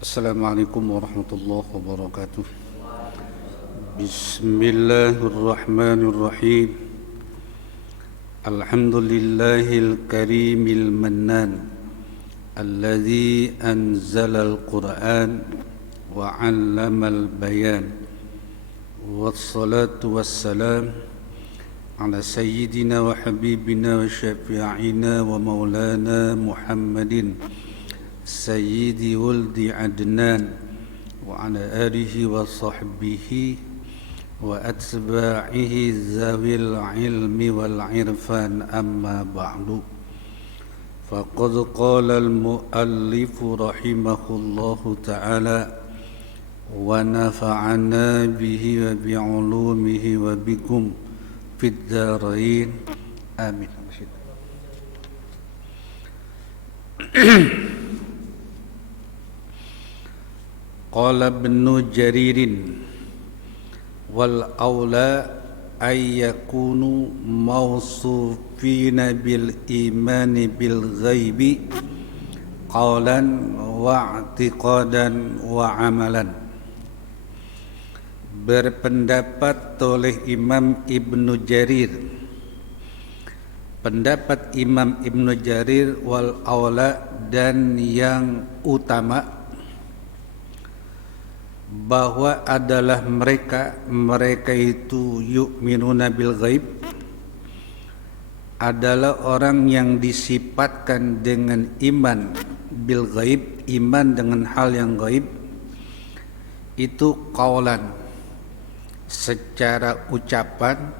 Assalamualaikum warahmatullahi wabarakatuh. Bismillahirrahmanirrahim. Alhamdulillahil karimil mannan alladzi anzalal Qur'an wa 'allamal bayan. Wassalatu wassalam ala sayyidina wa habibina wa syafi'ina wa maulana Muhammadin Sayyidi Wuldi Adnan wa ala alihi wa sahbihi wa atba'ihi zawil ilmi wal irfan amma ba'du. Faqad qala al-muallif rahimahullahu ta'ala wa nafa'ana bihi wa bi'ulumihi wa bikum fid dharain amin. Qala Ibnu Jaririn wal aula ay yakunu mawsufina bil imani bil ghaibi qawlan wa i'tiqadan wa amalan. Berpendapat oleh Imam Ibnu Jarir, pendapat Imam Ibnu Jarir wal aula, dan yang utama, bahwa adalah mereka itu yu'minuna bil ghaib, adalah orang yang disifatkan dengan iman bil ghaib, iman dengan hal yang gaib, itu qaulan, secara ucapan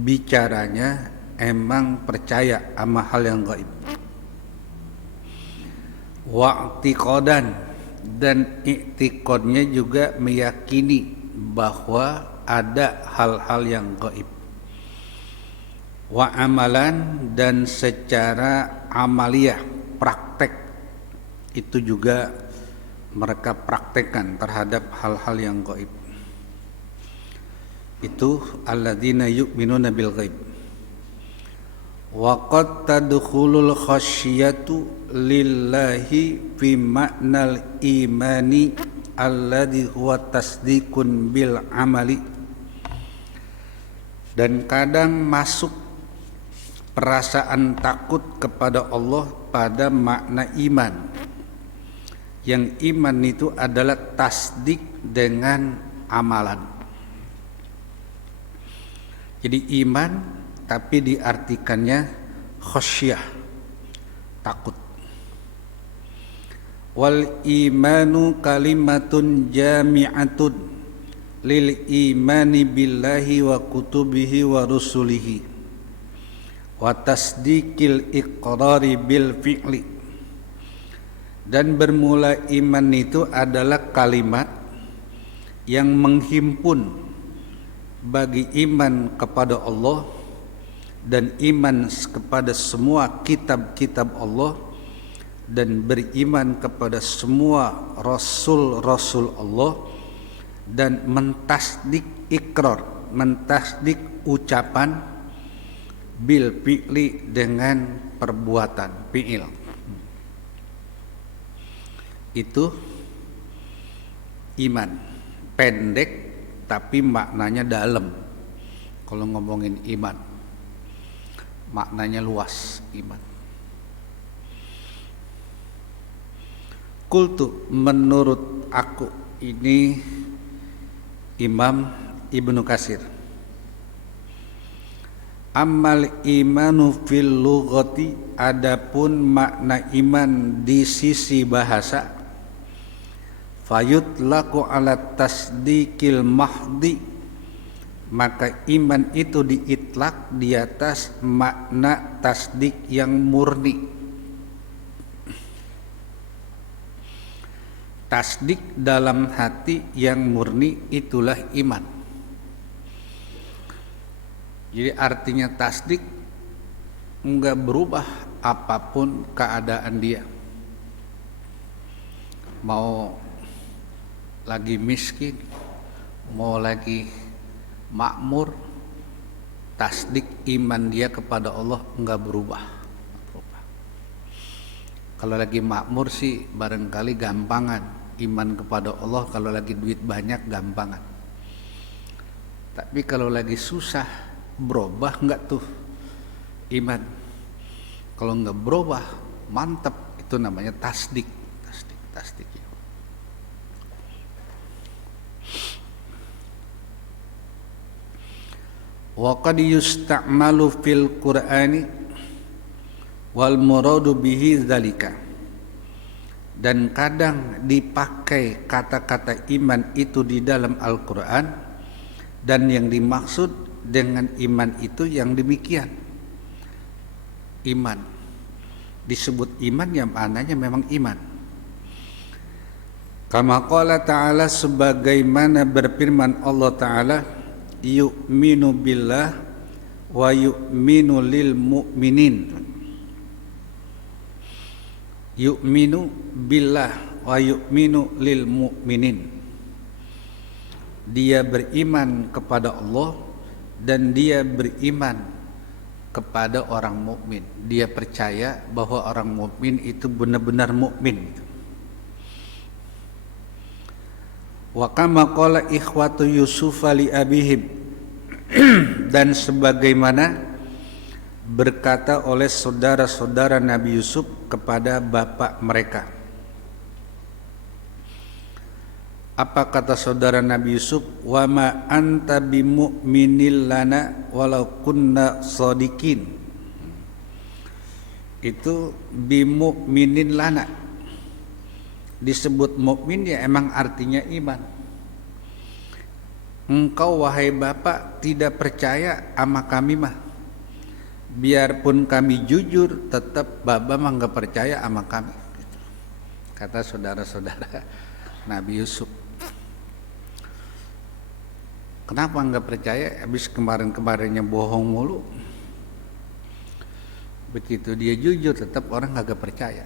bicaranya emang percaya sama hal yang gaib, wa'tiqadan, dan i'tiqadnya juga meyakini bahwa ada hal-hal yang gaib, wa amalan, dan secara amaliyah, praktek, itu juga mereka praktekkan terhadap hal-hal yang gaib. Itu alladzina yu'minuna bil ghaib. Wa qad tadkhulul khasyatu lillahi fi ma'nal imani alladhi huwa tasdiqun bil amali. Dan kadang masuk perasaan takut kepada Allah pada makna iman, yang iman itu adalah tasdik dengan amalan. Jadi iman tapi diartikannya khasyah, takut. Wal imanu kalimatun jami'atun lil imani billahi wa kutubihi wa rusulihi wa tasdiqil iqrari bil fi'li. Dan bermula iman itu adalah kalimat yang menghimpun bagi iman kepada Allah dan iman kepada semua kitab-kitab Allah, dan beriman kepada semua rasul-rasul Allah, dan mentasdik ikrar, mentasdik ucapan, bil fi'li, dengan perbuatan, fi'il. Itu iman, pendek tapi maknanya dalam. Kalau ngomongin iman, maknanya luas iman. Qultu, menurut aku, ini Imam Ibnu Katsir. Amal imanu fil lughati, adapun makna iman di sisi bahasa, fayutlaqu ala tasdiqil mahdi, maka iman itu diitlak di atas makna tasdik yang murni. Tasdik dalam hati yang murni, itulah iman. Jadi artinya tasdik enggak berubah apapun keadaan dia, mau lagi miskin, mau lagi makmur, tasdik iman dia kepada Allah enggak berubah. Kalau lagi makmur sih barangkali gampangan, iman kepada Allah kalau lagi duit banyak gampangan. Tapi kalau lagi susah berubah enggak tuh iman. Kalau enggak berubah mantap, itu namanya tasdik. Wa qad yusta'malu fil Qur'ani wal muradu bihi dzalika. Dan kadang dipakai kata-kata iman itu di dalam Al-Qur'an, dan yang dimaksud dengan iman itu yang demikian. Iman disebut iman yang maknanya memang iman. Kama qala ta'ala, sebagaimana berfirman Allah Ta'ala, yu'minu billah wa yu'minu lil mu'minin. Yu'minu billah wa yu'minu lil mu'minin. Dia beriman kepada Allah dan dia beriman kepada orang mukmin. Dia percaya bahwa orang mukmin itu benar-benar mukmin. Wa kama qala ikhwatu Yusuf li abihim, dan sebagaimana berkata oleh saudara-saudara Nabi Yusuf kepada bapak mereka. Apa kata saudara Nabi Yusuf? Wa ma anta bimu'minil lana walau kunna shadiqin. Itu bimu'minin lana, disebut mukmin ya emang artinya iman. Engkau wahai bapak tidak percaya sama kami mah, biarpun kami jujur tetap bapak mah nggak percaya sama kami, kata saudara-saudara Nabi Yusuf. Kenapa nggak percaya? Habis kemarin-kemarinnya bohong mulu. Begitu dia jujur tetap orang nggak percaya.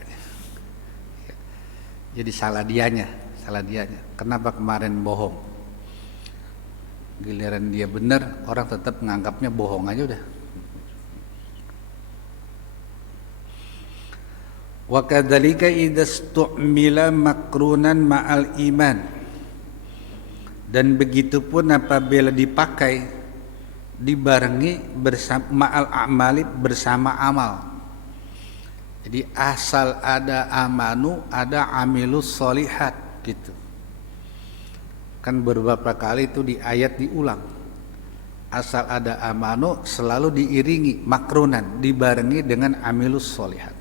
Jadi salah dianya. Kenapa kemarin bohong? Giliran dia benar, orang tetap menganggapnya bohong aja udah. Wa kadzalika idza stu'mila makrunan ma'al iman. Dan begitupun apabila dipakai dibarengi bersama ma'al a'mali, bersama amal. Jadi asal ada amanu, ada amilus solihat gitu. Kan beberapa kali itu di ayat diulang. Asal ada amanu selalu diiringi makrunan, dibarengi dengan amilus solihat,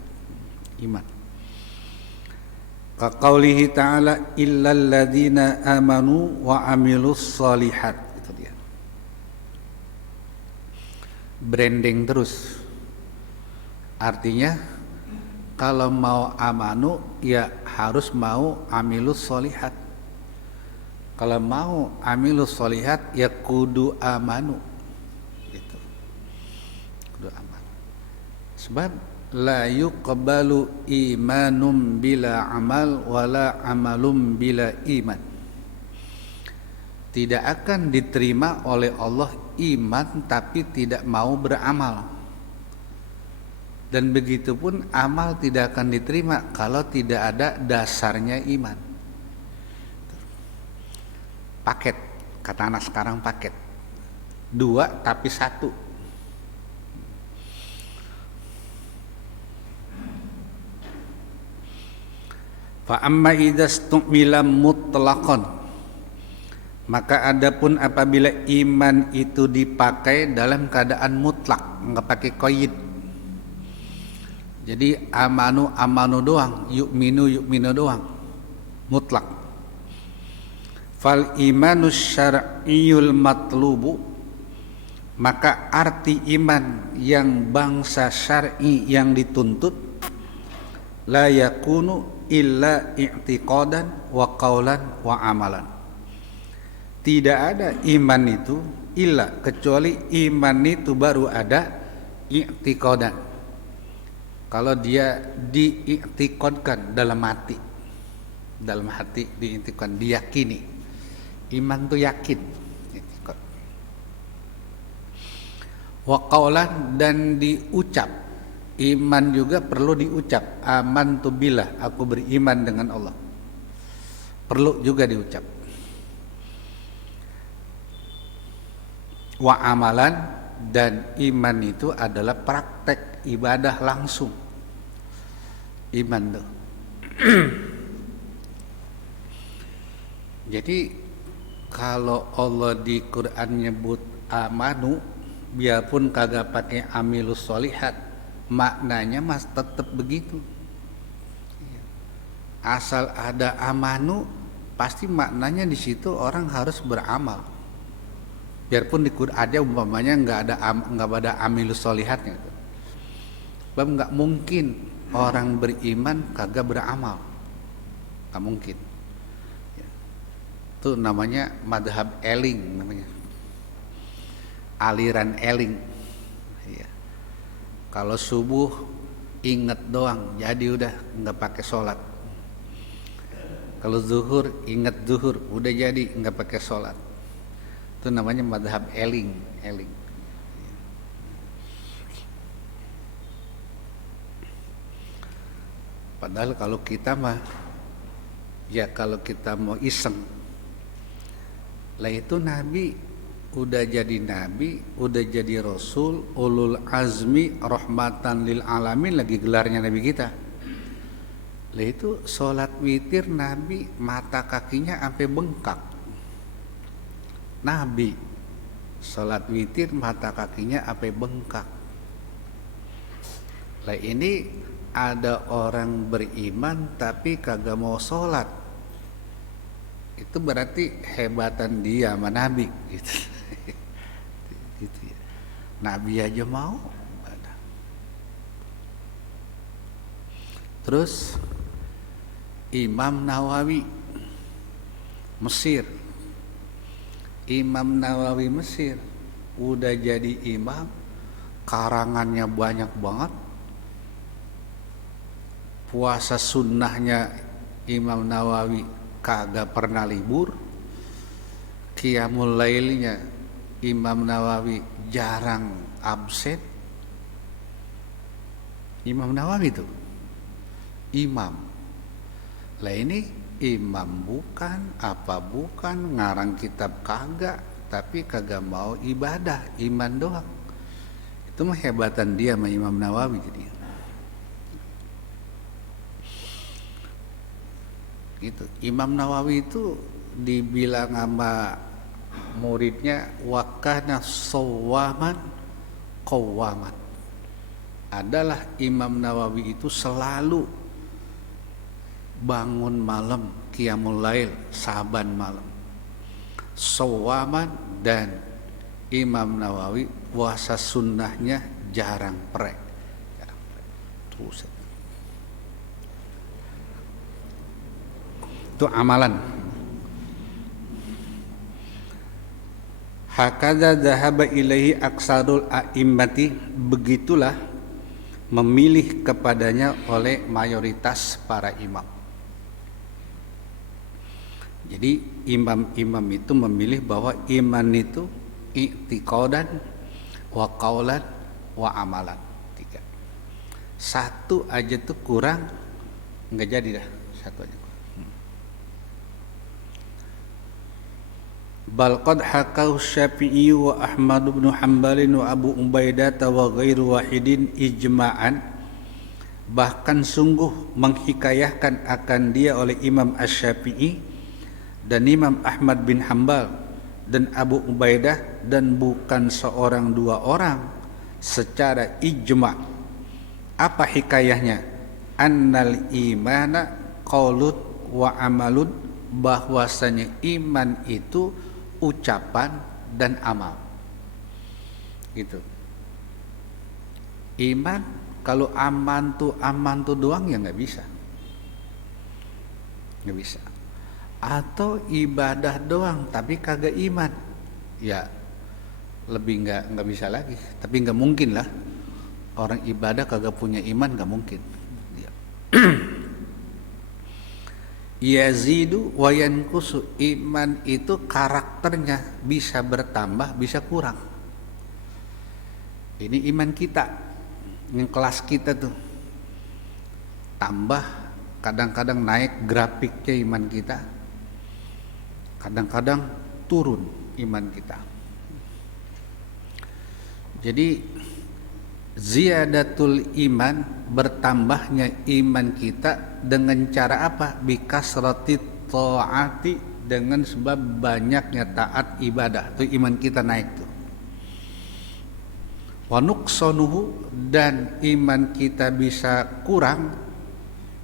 iman. Kaqaulihi ta'ala illal ladzina amanu wa amilus solihat. Itu dia. Branding terus. Artinya kalau mau amanu ya harus mau amilus solihat. Kalau mau amilus solihat ya kudu amanu. Gitu. Kudu aman. Sebab la yuqbalu imanum bila amal wala amalum bila iman. Tidak akan diterima oleh Allah iman tapi tidak mau beramal. Dan begitupun amal tidak akan diterima kalau tidak ada dasarnya iman. Paket, kata anak sekarang paket. 2 tapi 1. Fa amma idza stu'mila mutlaqan, maka adapun apabila iman itu dipakai dalam keadaan mutlak, enggak pakai qaid. Jadi amanu doang, yu'minu doang, mutlak. Fal imanus syar'iyyul matlubu, maka arti iman yang bangsa syar'i yang dituntut la yakunu illa i'tiqadan wa qaulan wa amalan. Tidak ada iman itu illa, kecuali iman itu baru ada i'tiqadan. Kalau dia diiktiqadkan dalam hati, diiktiqadkan, diyakini. Iman itu yakin. I'tiqad. Wa qaulan, dan diucap. Iman juga perlu diucap. Amantu billah, aku beriman dengan Allah. perlu juga diucap. Wa amalan, dan iman itu adalah praktek ibadah langsung. Iman tuh. Jadi kalau Allah di Quran nyebut amanu, biarpun kagak pakai amilus solihat, maknanya mas tetap begitu. Asal ada amanu, pasti maknanya di situ orang harus beramal. Biarpun di Quran aja umpamanya nggak ada amilus solihatnya. Sebab nggak mungkin orang beriman kagak beramal, nggak mungkin. Itu namanya madhab eling, namanya aliran eling. Ya. Kalau subuh inget doang, jadi udah nggak pakai sholat. Kalau zuhur inget zuhur, udah jadi nggak pakai sholat. Itu namanya madhab eling. Padahal kalau kita mah, ya kalau kita mau iseng, lah itu Nabi udah jadi Nabi, udah jadi Rasul, ulul azmi, rahmatan lil alamin, lagi gelarnya Nabi kita. Lah itu sholat witir Nabi mata kakinya sampai bengkak. Nabi sholat witir mata kakinya sampai bengkak. Lah ini ada orang beriman tapi kagak mau sholat, itu berarti hebatan dia sama Nabi gitu. Gitu ya. Nabi aja mau. Terus Imam Nawawi Mesir, Imam Nawawi Mesir udah jadi imam, karangannya banyak banget. Puasa sunnahnya Imam Nawawi kagak pernah libur. Qiyamul lailnya Imam Nawawi jarang absen. Imam Nawawi itu imam. Lah ini imam bukan, apa bukan, ngarang kitab kagak, tapi kagak mau ibadah, iman doang. Itu mah hebatan dia sama Imam Nawawi jadi. Gitu. Imam Nawawi itu dibilang sama muridnya wakana sawaman qawaman. Adalah Imam Nawawi itu selalu bangun malam, qiyamul lail, saban malam. Sawaman, dan Imam Nawawi puasa sunnahnya jarang prek. Terus itu amalan. Hakadha dhahaba ilaihi aksarul a'immati, begitulah memilih kepadanya oleh mayoritas para imam. Jadi imam-imam itu memilih bahwa iman itu i'tiqadan wa qaulan wa amalan. 3. Satu aja tuh kurang, enggak jadi dah, satu aja. Bal qad hakau Syafi'i wa Ahmad bin Hanbal wa Abu Ubaidah wa ghairu wahidin ijma'an, bahkan sungguh menghikayahkan akan dia oleh Imam Asy-Syafi'i dan Imam Ahmad bin Hanbal dan Abu Ubaidah, dan bukan seorang dua orang, secara ijma'. Apa hikayahnya? Annal imana qaulun wa amalun, bahwasanya iman itu ucapan dan amal. Gitu. Iman, kalau aman tuh doang ya nggak bisa. Nggak bisa. Atau ibadah doang tapi kagak iman, ya lebih nggak bisa lagi. Tapi nggak mungkin lah orang ibadah kagak punya iman, nggak mungkin. Yazidu wa yanqusu, iman itu karakternya bisa bertambah bisa kurang. Ini iman kita, yang kelas kita tuh tambah, kadang-kadang naik grafiknya iman kita, kadang-kadang turun iman kita. Jadi ziyadatul iman, bertambahnya iman kita dengan cara apa? Bikasrati ta'ati, dengan sebab banyaknya taat ibadah, itu iman kita naik tuh. Wa nuqsanuhu, dan iman kita bisa kurang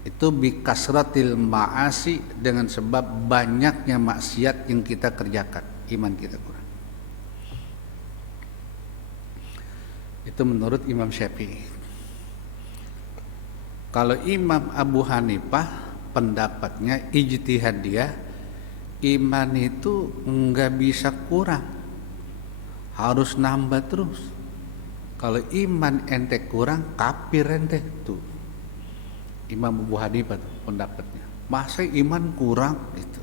itu bikasratil ma'asi, dengan sebab banyaknya maksiat yang kita kerjakan, iman kita kurang. Itu menurut Imam Syafi'i. Kalau Imam Abu Hanifah pendapatnya ijtihad dia, iman itu enggak bisa kurang, harus nambah terus. Kalau iman ente kurang, kafir ente tuh. Imam Abu Hanifah tuh pendapatnya. Masa iman kurang itu?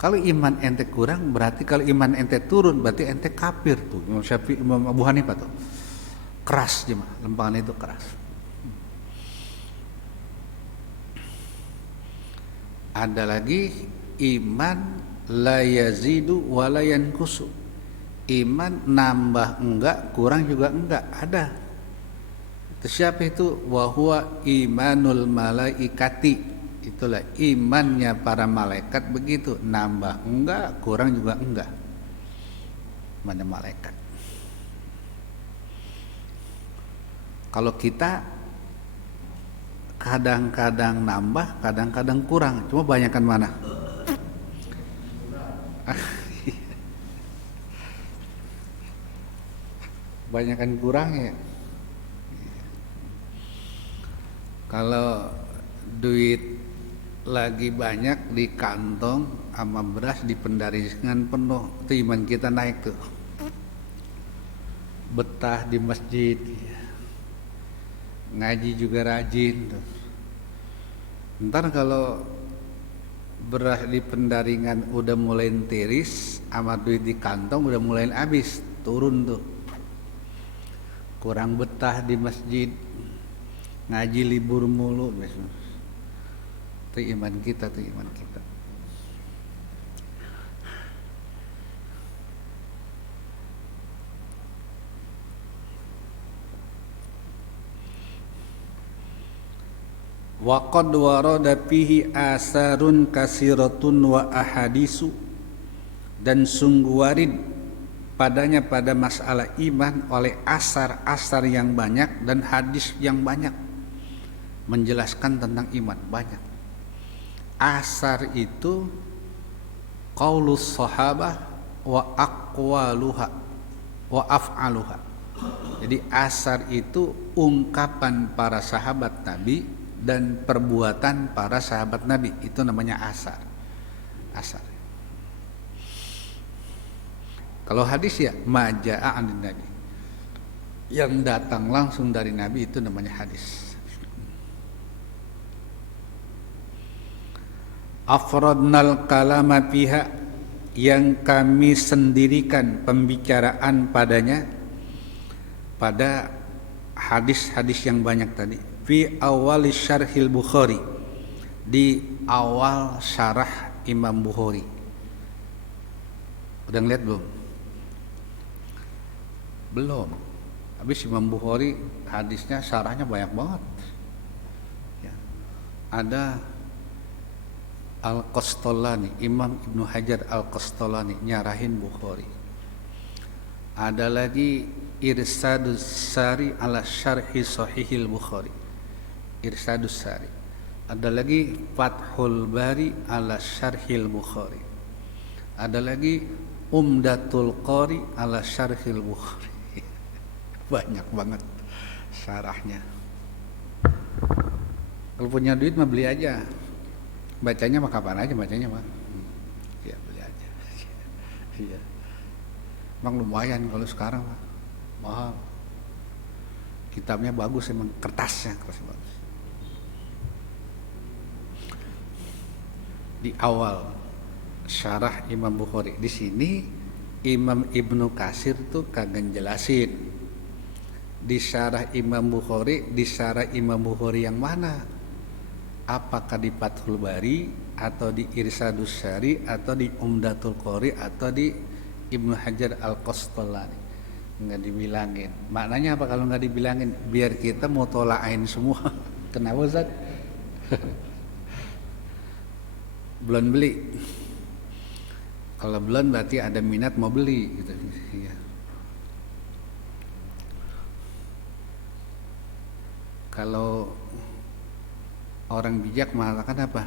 Kalau iman ente kurang, berarti kalau iman ente turun, berarti ente kafir tuh. Imam Syafi'i, Imam Abu Hanifah tuh keras jemaah, lempangan itu keras. Ada lagi iman la yazidu wa la yanqusu. Iman nambah enggak, kurang juga enggak, ada. Itu siapa itu? Wa huwa imanul malaikati. Itulah imannya para malaikat, begitu, nambah enggak, kurang juga enggak. Mana malaikat. Kalau kita kadang-kadang nambah, kadang-kadang kurang. Cuma banyakkan mana? Banyakkan kurang ya. Kalau duit lagi banyak di kantong sama beras di pendaringan penuh, itu iman kita naik tuh. Betah di masjid, ngaji juga rajin tuh. Ntar kalau beras di pendaringan udah mulai tiris, sama duit di kantong udah mulai habis, turun tuh. Kurang betah di masjid, ngaji libur mulu, itu iman kita, tuh iman kita. Wa qad warada fihi asarun kasiratun wa ahadisu, dan sungguh warid padanya pada masalah iman oleh asar-asar yang banyak dan hadis yang banyak menjelaskan tentang iman, banyak. Asar itu qaulus sahabah wa aqwaluha wa af'aluha. Jadi asar itu ungkapan para sahabat Nabi dan perbuatan para sahabat Nabi, itu namanya asar. Asar. Kalau hadis ya maja'a anin Nabi, yang datang langsung dari Nabi, itu namanya hadis. Afradnal kalama fiha, yang kami sendirikan pembicaraan padanya, pada hadis-hadis yang banyak tadi. Fi awal syarhil Bukhari, di awal syarah Imam Bukhari. Udah ngeliat belum? Belum. Habis Imam Bukhari hadisnya syarahnya banyak banget ya. Ada Al-Qastolani, Imam Ibnu Hajar Al-Qastolani nyarahin Bukhari. Ada lagi Irsadus Sari ala Syarhi Sahihil Bukhari, Irsadus Sari. Ada lagi Fathul Bari ala Syarhil Bukhari. Ada lagi Umdatul Qari ala Syarhil Bukhari. Banyak banget syarahnya. Kalau punya duit mah beli aja. Bacanya mah kapan aja bacanya mah. Ya beli aja. Iya. Emang lumayan kalau sekarang mah. Mahal. Kitabnya bagus, emang kertasnya bagus. Di awal syarah Imam Bukhari, di sini Imam Ibnu Katsir tuh kagak jelasin. Di syarah Imam Bukhari, di syarah Imam Bukhari yang mana? apakah di Fathul Bari atau di Irsyadus Syari atau di Umdatul Qori atau di Ibnu Hajar Al-Qasqalani. Nggak dibilangin. Maknanya apa kalau nggak dibilangin? Biar kita mau tolaain semua. Kenapa Ustaz? Belum beli. Kalau belum berarti ada minat mau beli gitu. Ya. Kalau orang bijak mengatakan apa?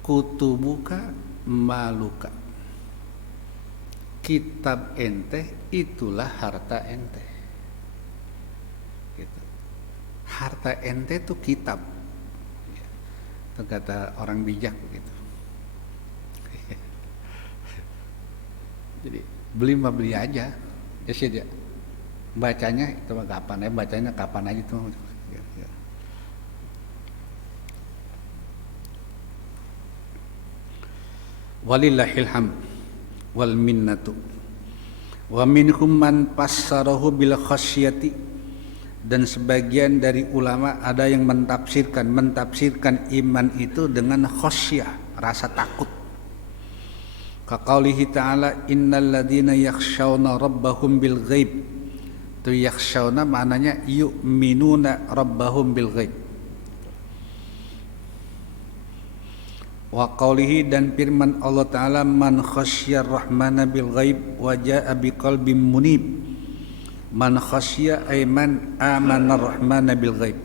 Kutubuka maluka. Kitab ente itulah harta ente. Gitu. Harta ente itu kitab. Itu kata orang bijak begitu. Jadi beli mah beli aja. Ya sih ya. Bacanya itu kapan ya? Bacanya kapan aja tuh. Ya. Walillahil hamd wal minnatu. Wa minhum man fassarahu bil khasyati, dan sebagian dari ulama ada yang mentafsirkan iman itu dengan khasyah, rasa takut. Kaqaulihi ta'ala innal ladzina yakhshawna rabbahum bil ghaib. Itu yakhshawna maknanya yu'minuna rabbahum bil ghaib. Wa qaulihi, dan firman Allah Ta'ala man khasyar rahmana bil ghaib wa ja'a biqalbin munib. Man khasya ay man amana rahmana bil ghaib.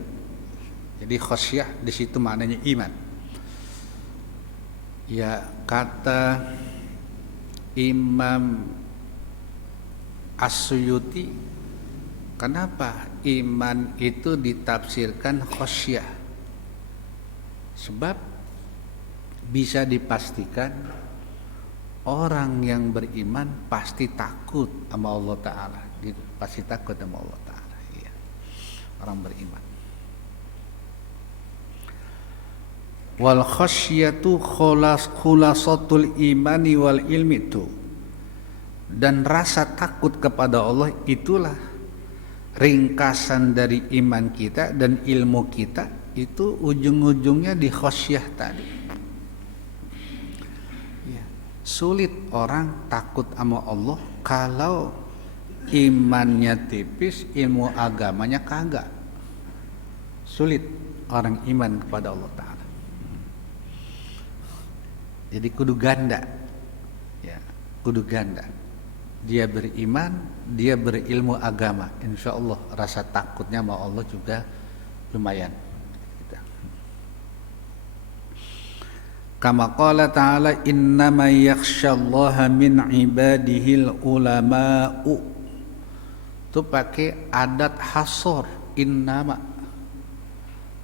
Jadi khasyah di situ maknanya iman. Ya, kata Imam As-Suyuti, kenapa iman itu ditafsirkan khasyah? Sebab bisa dipastikan orang yang beriman pasti takut sama Allah Ta'ala gitu. Pasti takut sama Allah Ta'ala ya. Orang beriman. Wal khasyatu khulasatul imani wal ilmi itu. Dan rasa takut kepada Allah itulah ringkasan dari iman kita dan ilmu kita. Itu ujung-ujungnya di khasyah tadi. Sulit orang takut sama Allah kalau imannya tipis, ilmu agamanya kagak. Sulit orang iman kepada Allah Ta'ala. Jadi kudu ganda. Ya, kudu ganda. Dia beriman, dia berilmu agama. Insya Allah rasa takutnya sama Allah juga lumayan. Kama qala ta'ala innama yakhsyallaha min ibadihil ulama'u. Itu pakai adat hasor, innama.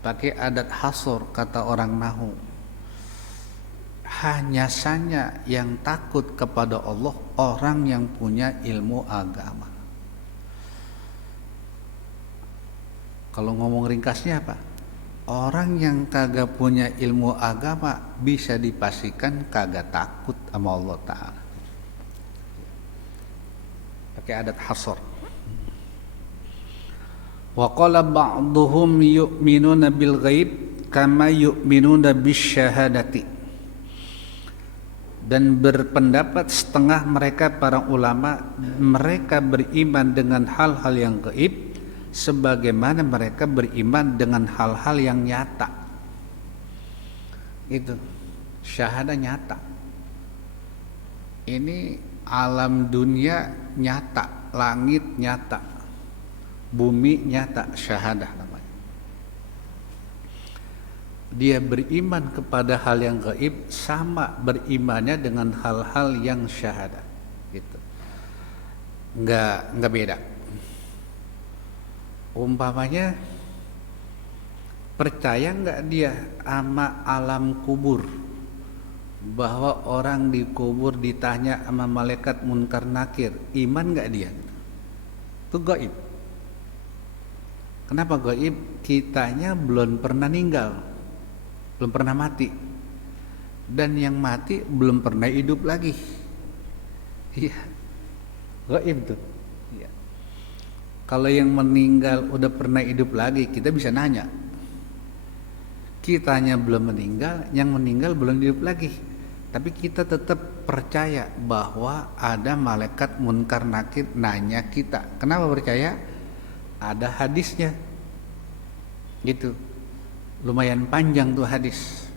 Pakai adat hasor kata orang nahu. Hanya saja yang takut kepada Allah orang yang punya ilmu agama. Kalau ngomong ringkasnya apa? Orang yang kagak punya ilmu agama bisa dipastikan kagak takut sama Allah Ta'ala. Pakai adat hasor. Wa qala ba'duhum yu'minuna bil ghaib kama yu'minuna bisyahadati. Dan berpendapat setengah mereka para ulama, mereka beriman dengan hal-hal yang gaib sebagaimana mereka beriman dengan hal-hal yang nyata. Itu syahadah nyata. Ini alam dunia nyata, langit nyata, bumi nyata, syahadah namanya. Dia beriman kepada hal yang gaib sama berimannya dengan hal-hal yang syahadah. Gitu. Enggak beda. Umpamanya percaya nggak dia sama alam kubur, bahwa orang di kubur ditanya sama malaikat munkar nakir, iman nggak dia? Itu gaib. Kenapa gaib? Kitanya belum pernah meninggal, belum pernah mati, dan yang mati belum pernah hidup lagi. Iya, gaib tuh. Kalau yang meninggal udah pernah hidup lagi, kita bisa nanya. Kitanya belum meninggal, yang meninggal belum hidup lagi. Tapi kita tetap percaya bahwa ada malaikat munkar nakir nanya kita. Kenapa percaya? Ada hadisnya. Gitu. Lumayan panjang tuh hadis.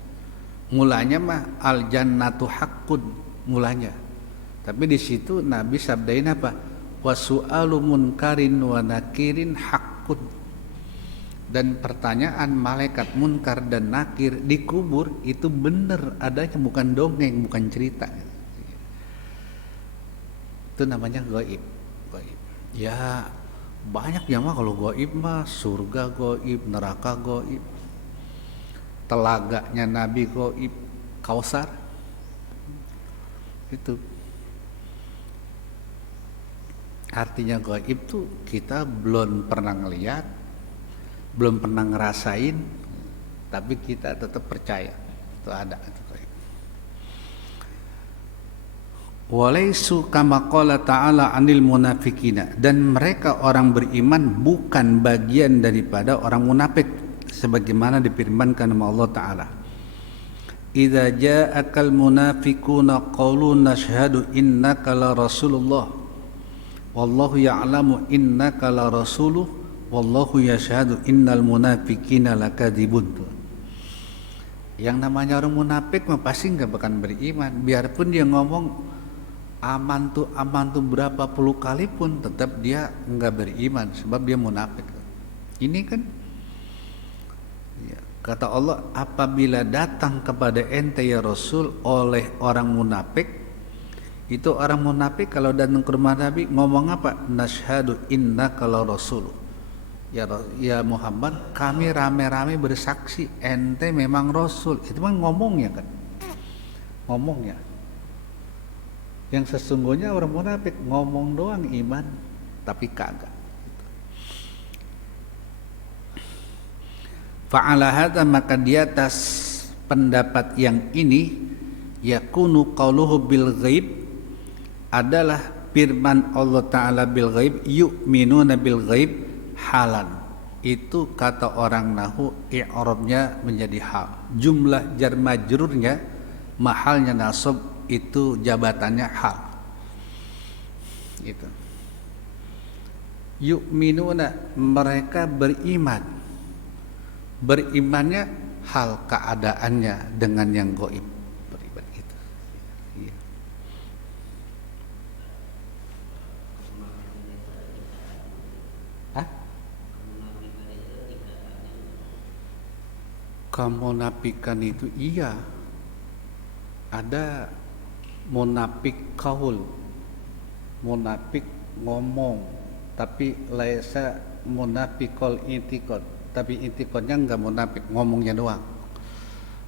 Mulanya mah al jannatu haqqun, mulanya. Tapi di situ Nabi sabdain apa? Wasu'alu munkarin wa nakirin haqqun. Dan pertanyaan malaikat munkar dan nakir di kubur itu benar adanya, bukan dongeng, bukan cerita. Itu namanya gaib. Gaib. Ya banyak ya mah kalau gaib mah, surga gaib, neraka gaib, telaganya Nabi gaib, Kausar. Itu artinya gaib tuh kita belum pernah ngelihat, belum pernah ngerasain, tapi kita tetap percaya itu ada. Walaisu kama qala ta'ala 'anil munafiqina, dan mereka orang beriman bukan bagian daripada orang munafik sebagaimana difirmankan oleh Allah taala. Idza ja'akal munafiquna qalu nashhadu innaka la rasulullah wallahu ya'lamu innaka la rasuluh wallahu yashhadu innal munafiqina lakadzibun. Yang namanya orang munafik mah pasti nggak bakal beriman, biarpun dia ngomong aman tuh berapa puluh kali pun tetap dia nggak beriman sebab dia munafik. Ini kan ya, kata Allah, apabila datang kepada ente ya Rasul oleh orang munafik, itu orang munafik kalau datang ke rumah Nabi ngomong apa? Nashhadu innaka la rasul. Ya Muhammad, kami rame-rame bersaksi ente memang Rasul. Itu kan ngomongnya kan, ngomongnya. Yang sesungguhnya orang munafik ngomong doang iman, tapi kagak. Fa'ala hadza, maka di atas pendapat yang ini, yakunu qauluhu bil ghaib, adalah firman Allah Ta'ala bil ghaib, yu'minuna bil ghaib halan. Itu kata orang nahu i'rabnya menjadi hal. Jumlah jar majrurnya mahalnya nasab, itu jabatannya hal. Itu. Yu'minuna, mereka beriman. Berimannya hal keadaannya dengan yang gaib. Beriman gitu. Iya. Hah? Kemunafikan itu iya. Ada munafik kaul, munafik ngomong, tapi laisa munafikul itikad, tapi itikadnya enggak munafik, ngomongnya doang.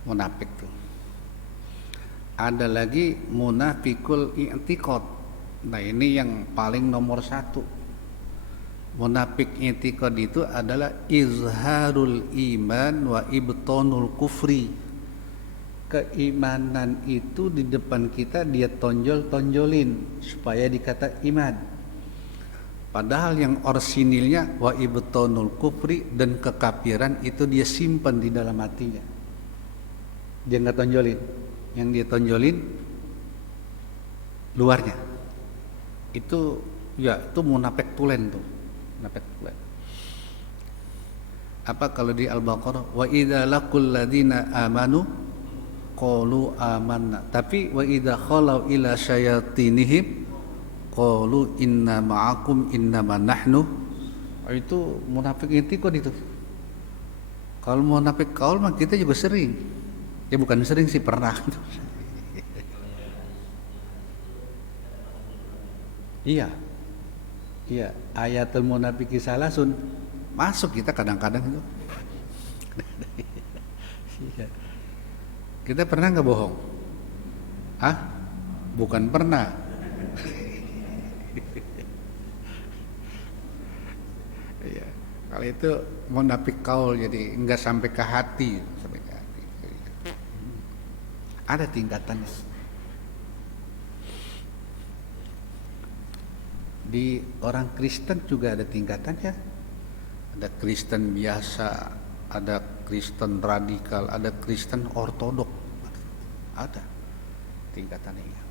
Munafik tuh. Ada lagi munafikul itikad. Nah ini yang paling nomor satu. Munafik itikad itu adalah izharul iman wa ibtanul kufri. Keimanan itu di depan kita dia tonjolin supaya dikata iman. Padahal yang orsinilnya wa ibtanul kufri, dan kekafiran itu dia simpan di dalam hatinya. Dia nggak tonjolin. Yang dia tonjolin luarnya. Itu ya itu munafik tulen tuh. Munafik tulen. Apa kalau di Al-Baqarah wa idza laqul ladzina amanu qalu amanna, tapi wa idza khalau ila syayatinihim qalu inna ma'akum innama nahnu. Itu munafik itikad itu. Kalau munafik kaul mah kita juga sering. Ya bukan sering sih, pernah. Iya. Iya, ayatul munafiqi salasun masuk kita kadang-kadang itu. Iya. Kita pernah nggak bohong? Hah? Bukan pernah. Iya. Kalau itu munafik kaul, jadi nggak sampai ke hati, sampai ke hati. Ada tingkatannya. Di orang Kristen juga ada tingkatannya. Ada Kristen biasa, ada Kristen radikal, ada Kristen ortodok, ada tingkatannya.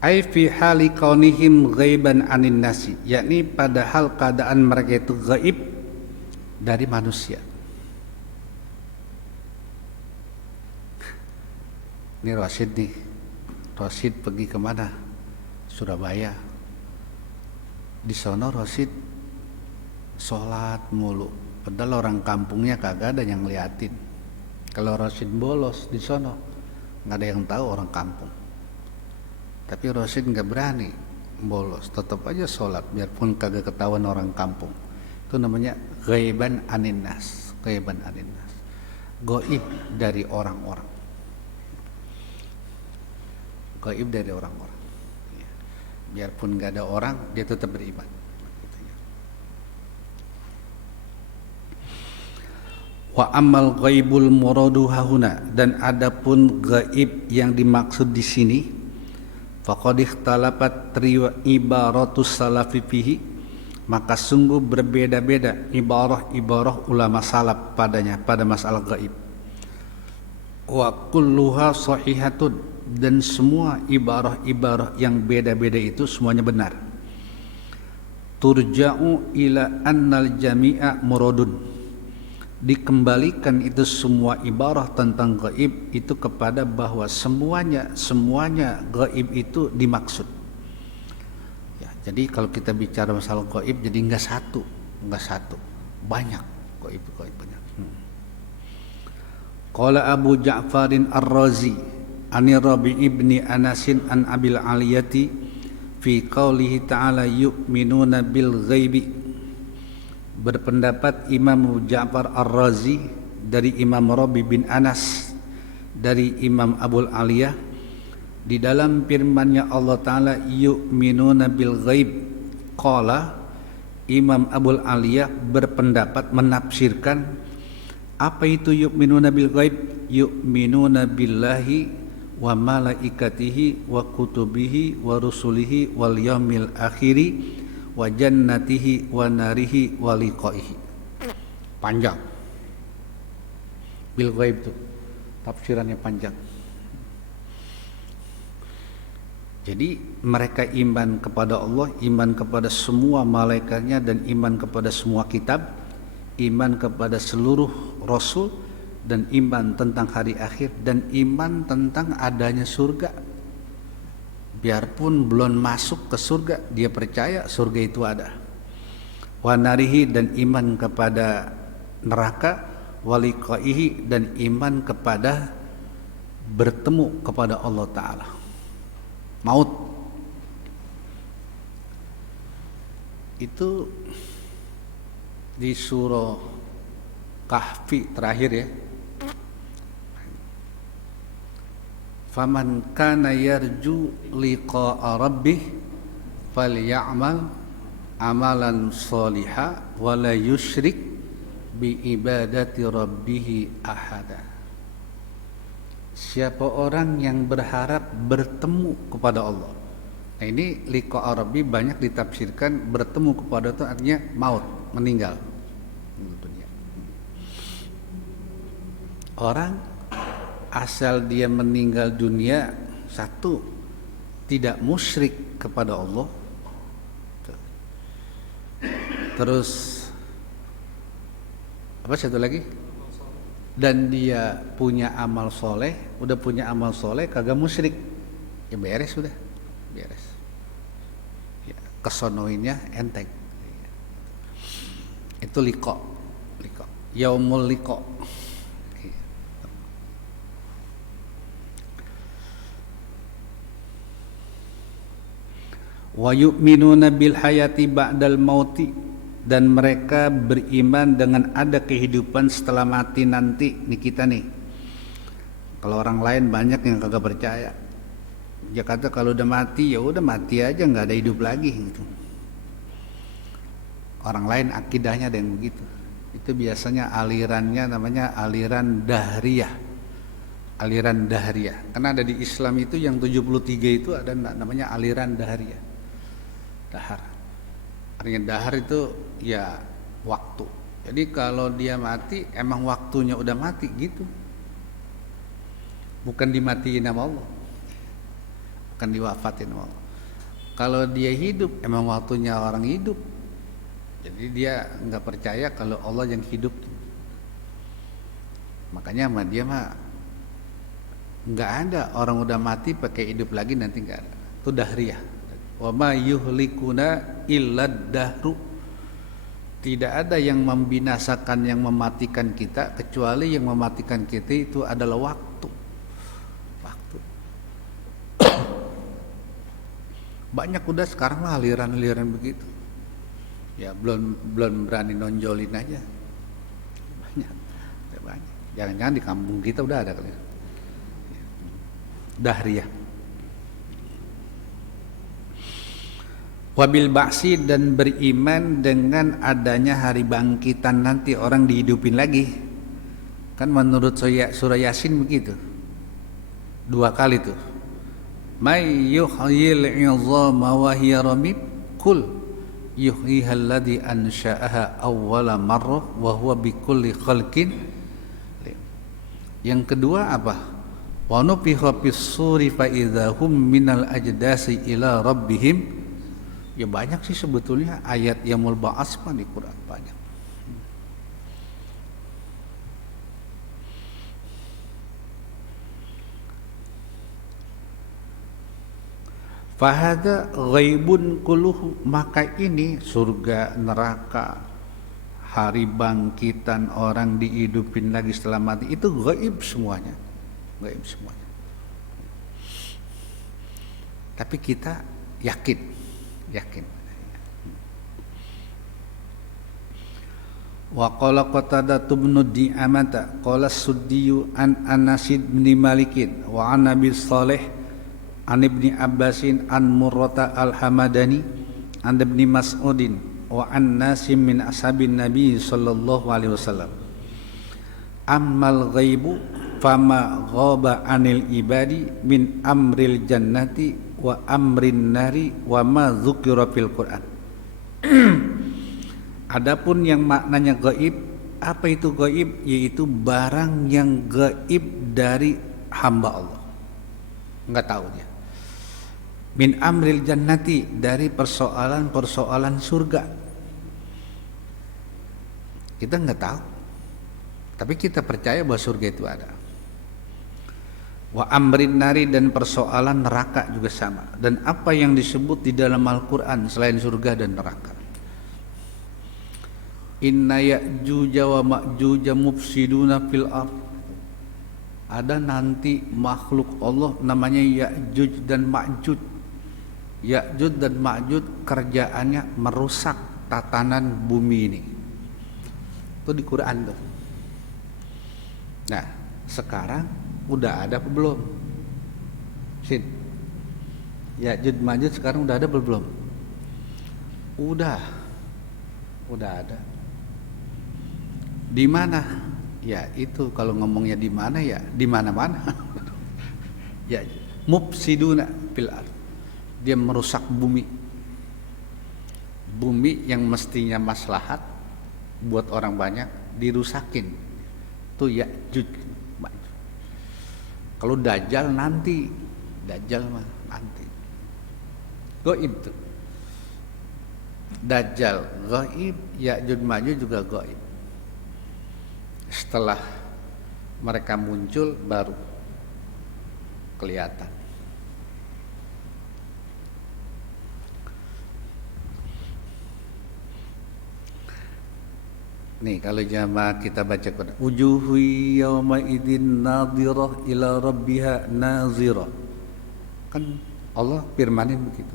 Ai fi hali kaunihim ghaiban anin nasi, yakni padahal keadaan mereka itu gaib dari manusia. Ini Rasid nih, Rasid pergi kemana? Surabaya. Di sana Rasid sholat mulu, padahal orang kampungnya kagak ada yang ngeliatin. Kalau Rasid bolos di sana, nggak ada yang tahu orang kampung. Tapi Rasid nggak berani bolos, tetap aja sholat biarpun kagak ketahuan orang kampung. Itu namanya ghaiban anin nas, ghaiban anin nas, gaib dari orang-orang, gaib dari orang-orang. Biarpun nggak ada orang, dia tetap beriman. Wa amal ghaibul muradu hahuna, dan adapun gaib yang dimaksud di sini, faqad ikhtalafat ibaratus salafi fihi, maka sungguh berbeda-beda ibarah ulama salaf padanya, pada masalah gaib. Wa kulluha sahihatun, dan semua ibarah yang beda-beda itu semuanya benar. Turja'u ila annal jami'a muradun, dikembalikan itu semua ibarah tentang gaib itu kepada bahwa semuanya gaib itu dimaksud. Ya, jadi kalau kita bicara masalah gaib, jadi enggak satu, banyak gaib banyak. Qala Abu Ja'farin Ar-Razi Ani Rabi ibni Anasin an Abil Aliyati fi qaulihi ta'ala yu'minuna bil ghaibi. Berpendapat Imam Ja'far Ar-Razi dari Imam Rabi bin Anas dari Imam Abul Aliyah di dalam firman-Nya Allah Ta'ala yu'minuna bil ghaib. Qala, Imam Abul Aliyah berpendapat menafsirkan apa itu yu'minuna bil ghaib, yu'minuna billahi wa malaikatihi wa kutubihi wa rusulihi wal yaumil akhiri wa jannatihi wa narihi wa liqaihi. Panjang. Bil ghaib itu tafsirannya panjang. Jadi mereka iman kepada Allah, iman kepada semua malaikatnya, dan iman kepada semua kitab, iman kepada seluruh rasul, dan iman tentang hari akhir, dan iman tentang adanya surga. Biarpun belum masuk ke surga, dia percaya surga itu ada. Wa narihi, dan iman kepada neraka, waliqaihi, dan iman kepada bertemu kepada Allah Ta'ala. Maut itu di surah Kahfi terakhir ya. Faman kana yarju liqa'a rabbih falyamal amalan sholiha wa la yusyrik bi ibadati rabbih ahada. Siapa orang yang berharap bertemu kepada Allah. Nah, ini liqa'a rabbi banyak ditafsirkan bertemu kepada itu artinya maut, meninggal. Orang asal dia meninggal dunia, satu, tidak musyrik kepada Allah, terus apa satu lagi, dan dia punya amal soleh, udah punya amal soleh kagak musyrik, ya beres, sudah beres ya, kesonoinnya enteng. Itu liqa, yaumul liqa. Wa yu'minuna bil hayati ba'dal mauti, dan mereka beriman dengan ada kehidupan setelah mati nanti. Nih kita nih, kalau orang lain banyak yang kagak percaya. Dia kata kalau udah mati ya udah mati aja, nggak ada hidup lagi gitu. Orang lain akidahnya ada yang begitu. Itu biasanya alirannya namanya aliran dahriyah. Aliran dahriyah. Karena ada di Islam itu yang 73 itu ada namanya aliran dahriyah. Dahar. Artinya dahar itu ya waktu. Jadi kalau dia mati emang waktunya udah mati gitu. Bukan dimatiin sama Allah. Bukan diwafatin sama Allah. Kalau dia hidup emang waktunya orang hidup. Jadi dia nggak percaya kalau Allah yang hidup. Makanya sama dia mah nggak ada orang udah mati pakai hidup lagi nanti nggak ada. Itu dahriyah. Wa ma yuhlikuna illa dahru. Tidak ada yang membinasakan, yang mematikan kita kecuali yang mematikan kita itu adalah waktu. Waktu. Banyak udah sekarang lah aliran-aliran begitu. Ya belum berani nonjolin aja. Banyak. Jangan-jangan di kampung kita udah ada kali. Dahriyah. Wabil ba'si, dan beriman dengan adanya hari bangkitan nanti orang dihidupin lagi. Kan menurut surah Yasin begitu. 2 kali tuh. May yuhyil 'idhama wa hiya ramim qul yuhyiha alladhi ansha'aha awwala marrah wa huwa bikulli khalqin. Yang kedua apa? Wa nufiha fis-suri fa idzahum minal ajdasi ila rabbihim. Ya banyak sih sebetulnya ayat yaumul ba'ats di Quran banyak. Fahada ghaibun kulluhu, maka ini surga, neraka, hari bangkitan orang dihidupin lagi setelah mati itu gaib semuanya. Gaib semuanya. Tapi kita yakin. Wa qala Qatadah bin Di'amata qala Suddiyu an Anas bin Malikin wa an Nabi Saleh an Ibni Abbasin an Murrata al-Hamadani an Ibni Mas'udin wa an nasim min ashabin Nabi sallallahu alaihi wasallam. Ammal ghaibu fama ghaba anil ibadi min amril jannati wa amrin nari wa ma dzukira fil Quran. Adapun yang maknanya gaib, apa itu gaib? Yaitu barang yang gaib dari hamba Allah. Enggak tahu dia. Min amril jannati, dari persoalan-persoalan surga. Kita enggak tahu. Tapi kita percaya bahwa surga itu ada. Wa amrin nari, dan persoalan neraka juga sama. Dan apa yang disebut di dalam Al-Quran selain surga dan neraka. Inna ya'juja wa ma'juja mufsiduna fil ardh. Ada nanti makhluk Allah namanya Ya'juj dan Ma'juj. Ya'juj dan Ma'juj kerjaannya merusak tatanan bumi ini. Itu di Quran tuh. Nah, sekarang udah ada apa belum? Sin. Ya'juj Ma'juj sekarang udah ada apa belum? Udah ada. Di mana? Ya itu kalau ngomongnya di mana ya di mana-mana. Ya mufsiduna fil ardh. Dia merusak bumi. Bumi yang mestinya maslahat buat orang banyak dirusakin. Itu Ya'juj. Kalau Dajjal nanti, Dajjal mah nanti. Gaib tuh. Dajjal gaib, Ya'juj Ma'juj juga gaib. Setelah mereka muncul baru kelihatan. Nih kalau jamaah kita baca Quran, wujuhu yawma idzin nadhirah ila rabbiha nazirah. Kan Allah firmanin begitu.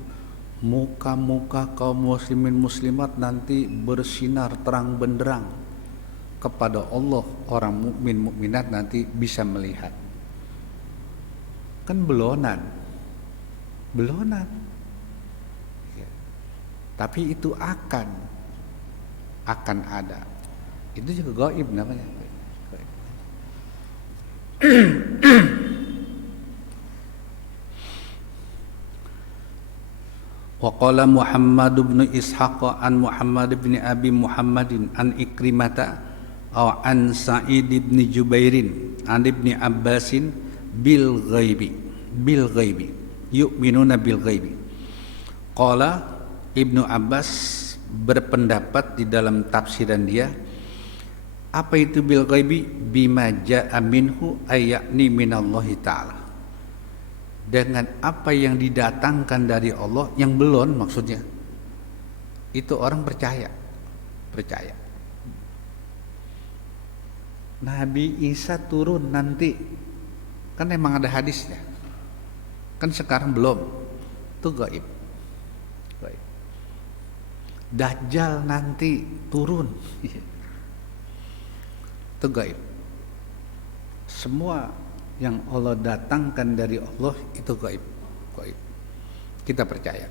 Muka-muka kaum muslimin muslimat nanti bersinar terang benderang kepada Allah. Orang mukmin mukminat nanti bisa melihat. Kan belonan ya. Tapi itu akan ada. Itu juga gaib namanya. Wa qala Muhammad bin Ishaq an Muhammad bin Abi Muhammadin an Ikrimata aw an Sa'id bin Jubairin an Ibni Abbasin bil ghaibi yu'minuna bil ghaibi. Qala Ibnu Abbas berpendapat di dalam tafsiran dia, apa itu bil ghaibi? Bima ja'a minhu ayakni minallahi ta'ala, dengan apa yang didatangkan dari Allah yang belum, maksudnya itu orang percaya. Nabi Isa turun nanti, kan emang ada hadisnya, kan sekarang belum, itu gaib. Dajjal nanti turun, itu gaib. Semua yang Allah datangkan dari Allah itu gaib. Kita percaya.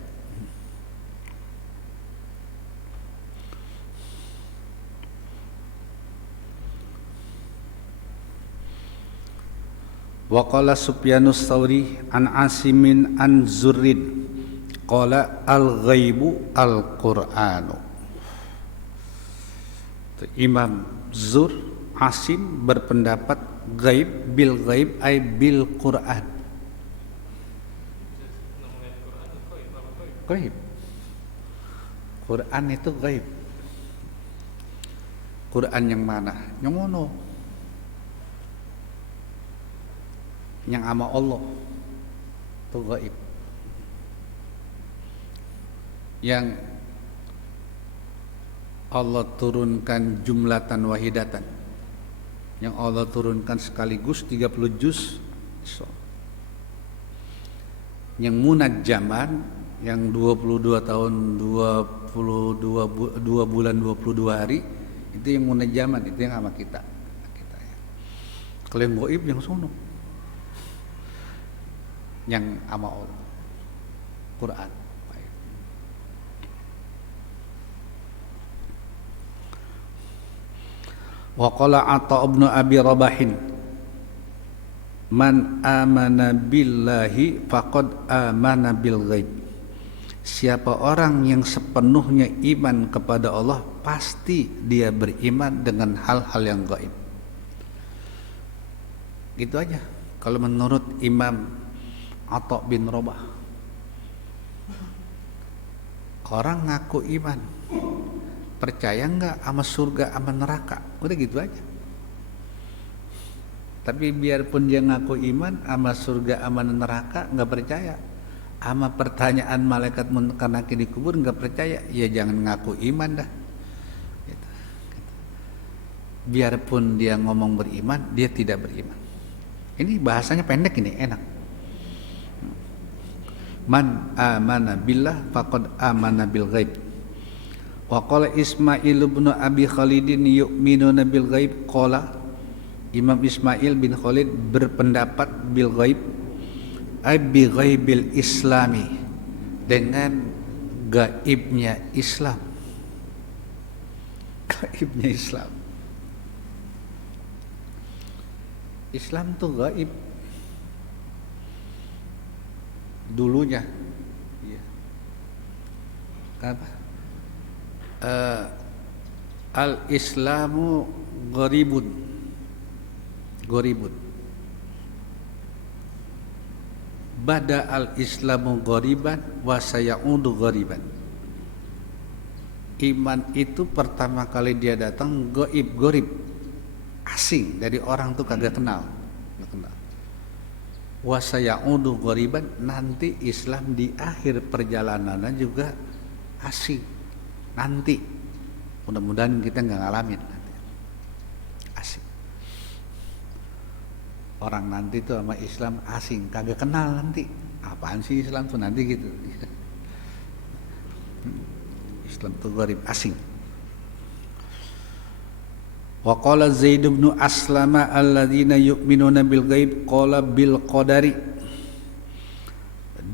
Wa qala Sufyanus Tsauri an Asimin an Zurrin qala al-ghaibu al-Qur'anu. Imam Zur Asim berpendapat gaib bil gaib ay bil Quran. Gaib. Quran itu gaib. Quran yang mana? Yang ngono. Yang ama Allah. Itu gaib. Yang Allah turunkan jumlatan wahidatan, yang Allah turunkan sekaligus 30 juz. Yang munajjaman, yang 22 tahun 2 bulan 22 hari, itu yang munajjaman, itu yang sama kita ya. Kalau yang gaib yang sono, yang sama Allah, Quran. Wa qala Atha ibn Abi Rabahin man amana billahi faqad amana bil ghaib. Siapa orang yang sepenuhnya iman kepada Allah, pasti dia beriman dengan hal-hal yang gaib. Gitu aja kalau menurut Imam Atha bin Rabah. Orang ngaku iman, percaya enggak sama surga sama neraka, udah gitu aja. Tapi biarpun dia ngaku iman sama surga sama neraka, enggak percaya sama pertanyaan malaikat munkar nakir di kubur, enggak percaya, ya jangan ngaku iman dah gitu. Biarpun dia ngomong beriman, dia tidak beriman. Ini bahasanya pendek, ini enak. Man amana billah faqad amana bil ghaib. Wa qala Ismail bin Abi Khalidin yu'minuna bil ghaib. Qala Imam Ismail bin Khalid berpendapat bil ghaib ay bi ghaibil islami, dengan gaibnya Islam. Gaibnya Islam. Islam tuh gaib dulunya, ya. Kenapa? Al-Islamu gharibun. Bada al-Islamu ghariban wa sayaudu ghariban. Iman itu pertama kali dia datang gharib, asing, dari orang tuh kagak kenal. Wa sayaudu ghariban, nanti Islam di akhir perjalanannya juga asing. Nanti mudah-mudahan kita nggak ngalamin nanti. Asing. Orang nanti tuh sama Islam asing, kagak kenal nanti. Apaan sih Islam tuh nanti gitu. Islam tuh gharib, asing. Wa qala Zaid bin Aslama alladzina yu'minuna bil ghaib qala bil qadari.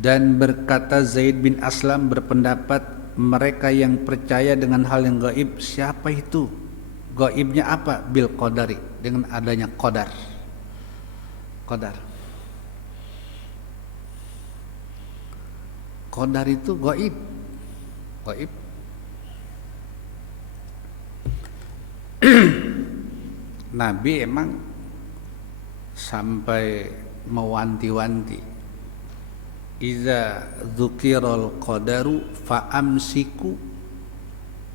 Dan berkata Zaid bin Aslam berpendapat, mereka yang percaya dengan hal yang gaib, siapa itu? Gaibnya apa? Bil qadari, dengan adanya qadar. Qadar itu gaib. Gaib. Nabi emang sampai mewanti-wanti, iza dzukiral qadaru fa'amsiku.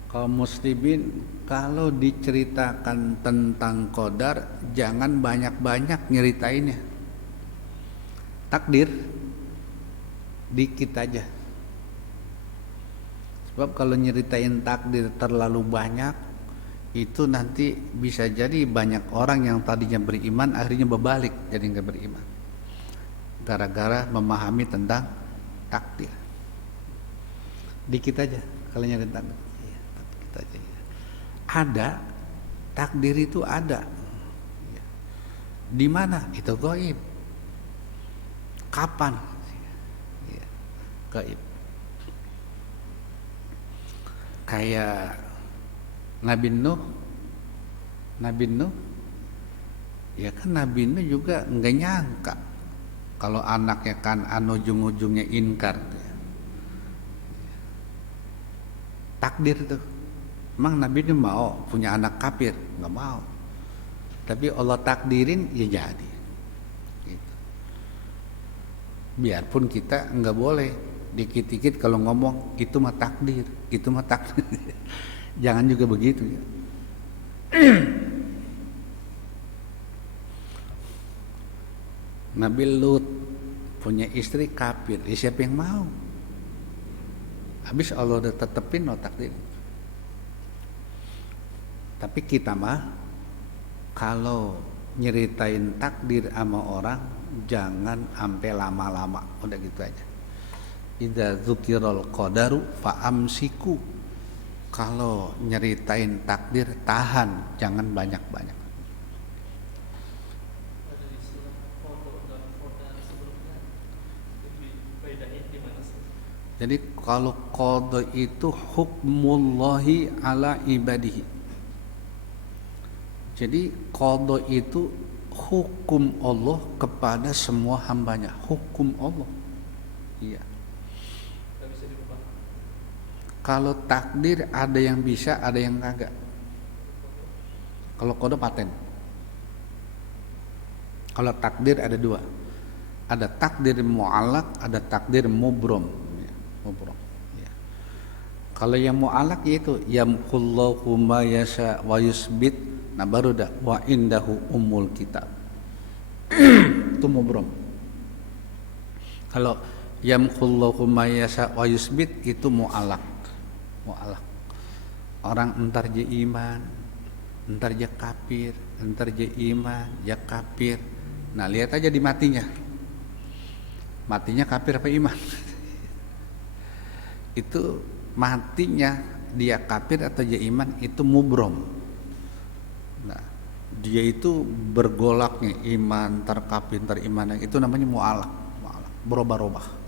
Kaum muslimin, kalau diceritakan tentang qadar jangan banyak-banyak nyeritainnya. Takdir dikit aja. Sebab kalau nyeritain takdir terlalu banyak, itu nanti bisa jadi banyak orang yang tadinya beriman akhirnya berbalik jadi nggak beriman gara-gara memahami tentang takdir. Dikit aja kalau nyari takdir, ya, dikit aja. Ada takdir itu ada. Di mana? Itu gaib. Kapan? Ya, gaib. Kayak Nabi Nuh, ya kan Nabi Nuh juga nggak nyangka kalau anaknya Kan'an ujung-ujungnya inkar. Takdir tuh, emang Nabi Nuh mau punya anak kafir? Nggak mau, tapi Allah takdirin ya jadi. Gitu. Biarpun kita nggak boleh dikit-dikit kalau ngomong itu mah takdir, itu mah takdir. Jangan juga begitu ya. Nabi Lut punya istri kafir, siapa yang mau? Habis Allah udah tetepin no takdir. Tapi kita mah kalau nyeritain takdir sama orang jangan sampai lama-lama, udah gitu aja. Idza dzukiral qadaru fa'amsiku. Kalau nyeritain takdir tahan, jangan banyak-banyak. Jadi kalau qada itu hukmullahi ala ibadihi. Jadi qada itu hukum Allah kepada semua hambanya, hukum Allah. Iya. Kalau takdir ada yang bisa, ada yang kagak. Kalau qada paten. Kalau takdir ada dua. Ada takdir mu'allaq, ada takdir mubrom. Ya, mubrom. Ya. Kalau yang mu'allaq yaitu yamhullahu ma yasha wa yusbit, nah baru dah wa indahu ummul kitab. Itu mubrom. Kalau yamhullahu ma yasha wa yusbit itu mu'allaq. Orang entar je iman, entar je kafir, entar je iman, ya kafir. Nah lihat aja di matinya kafir apa iman. Itu matinya dia kafir atau dia iman itu mubrom. Nah dia itu bergolaknya iman, ntar kafir, ntar iman, itu namanya mu'alaq, berubah-ubah.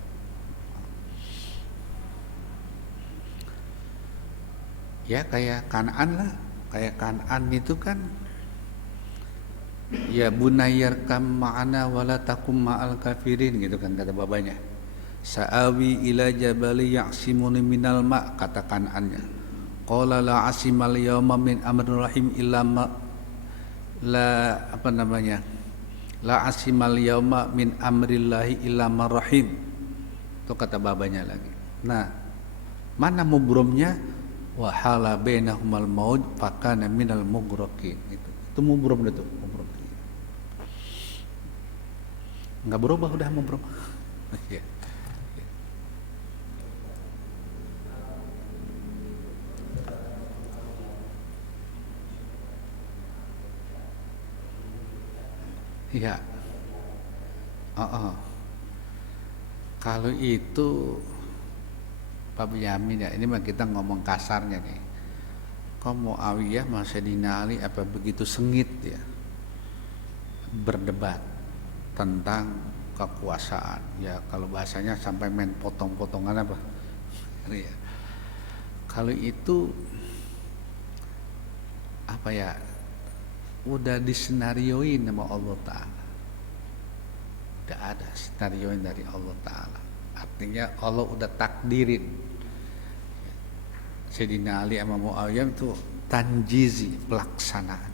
Ya kayak Kan'an lah, kayak Kan'an itu kan ya bunayyarkam ma'ana wala takum ma'al kafirin gitu kan kata babanya. Sa'awi ila jabali ya'simuni minal ma', kata Kan'annya. Qala la asimal yawma min amrir rahim illa ma la apa namanya? La asimal yawma min amrillahi illa ma rahim. Itu kata babanya lagi. Nah, mana mubromnya? Wa hala bainahumal maut fakana minal mughraqin. Itu mubrom itu, mubrom. Enggak berubah udah mubrom. Ya. Iya. Kalau itu Pak Yamin ya, ini mah kita ngomong kasarnya nih. Kok Muawiyah sama Sayyidina Ali apa begitu sengit ya berdebat tentang kekuasaan. Ya kalau bahasanya sampai main potong-potongan apa. Ya. Kalau itu apa ya, udah disenarioin sama Allah Ta'ala. Udah ada senarioin dari Allah Ta'ala. Artinya Allah udah takdirin Sayyidina Ali sama Muawiyah itu tanjizi, pelaksanaan.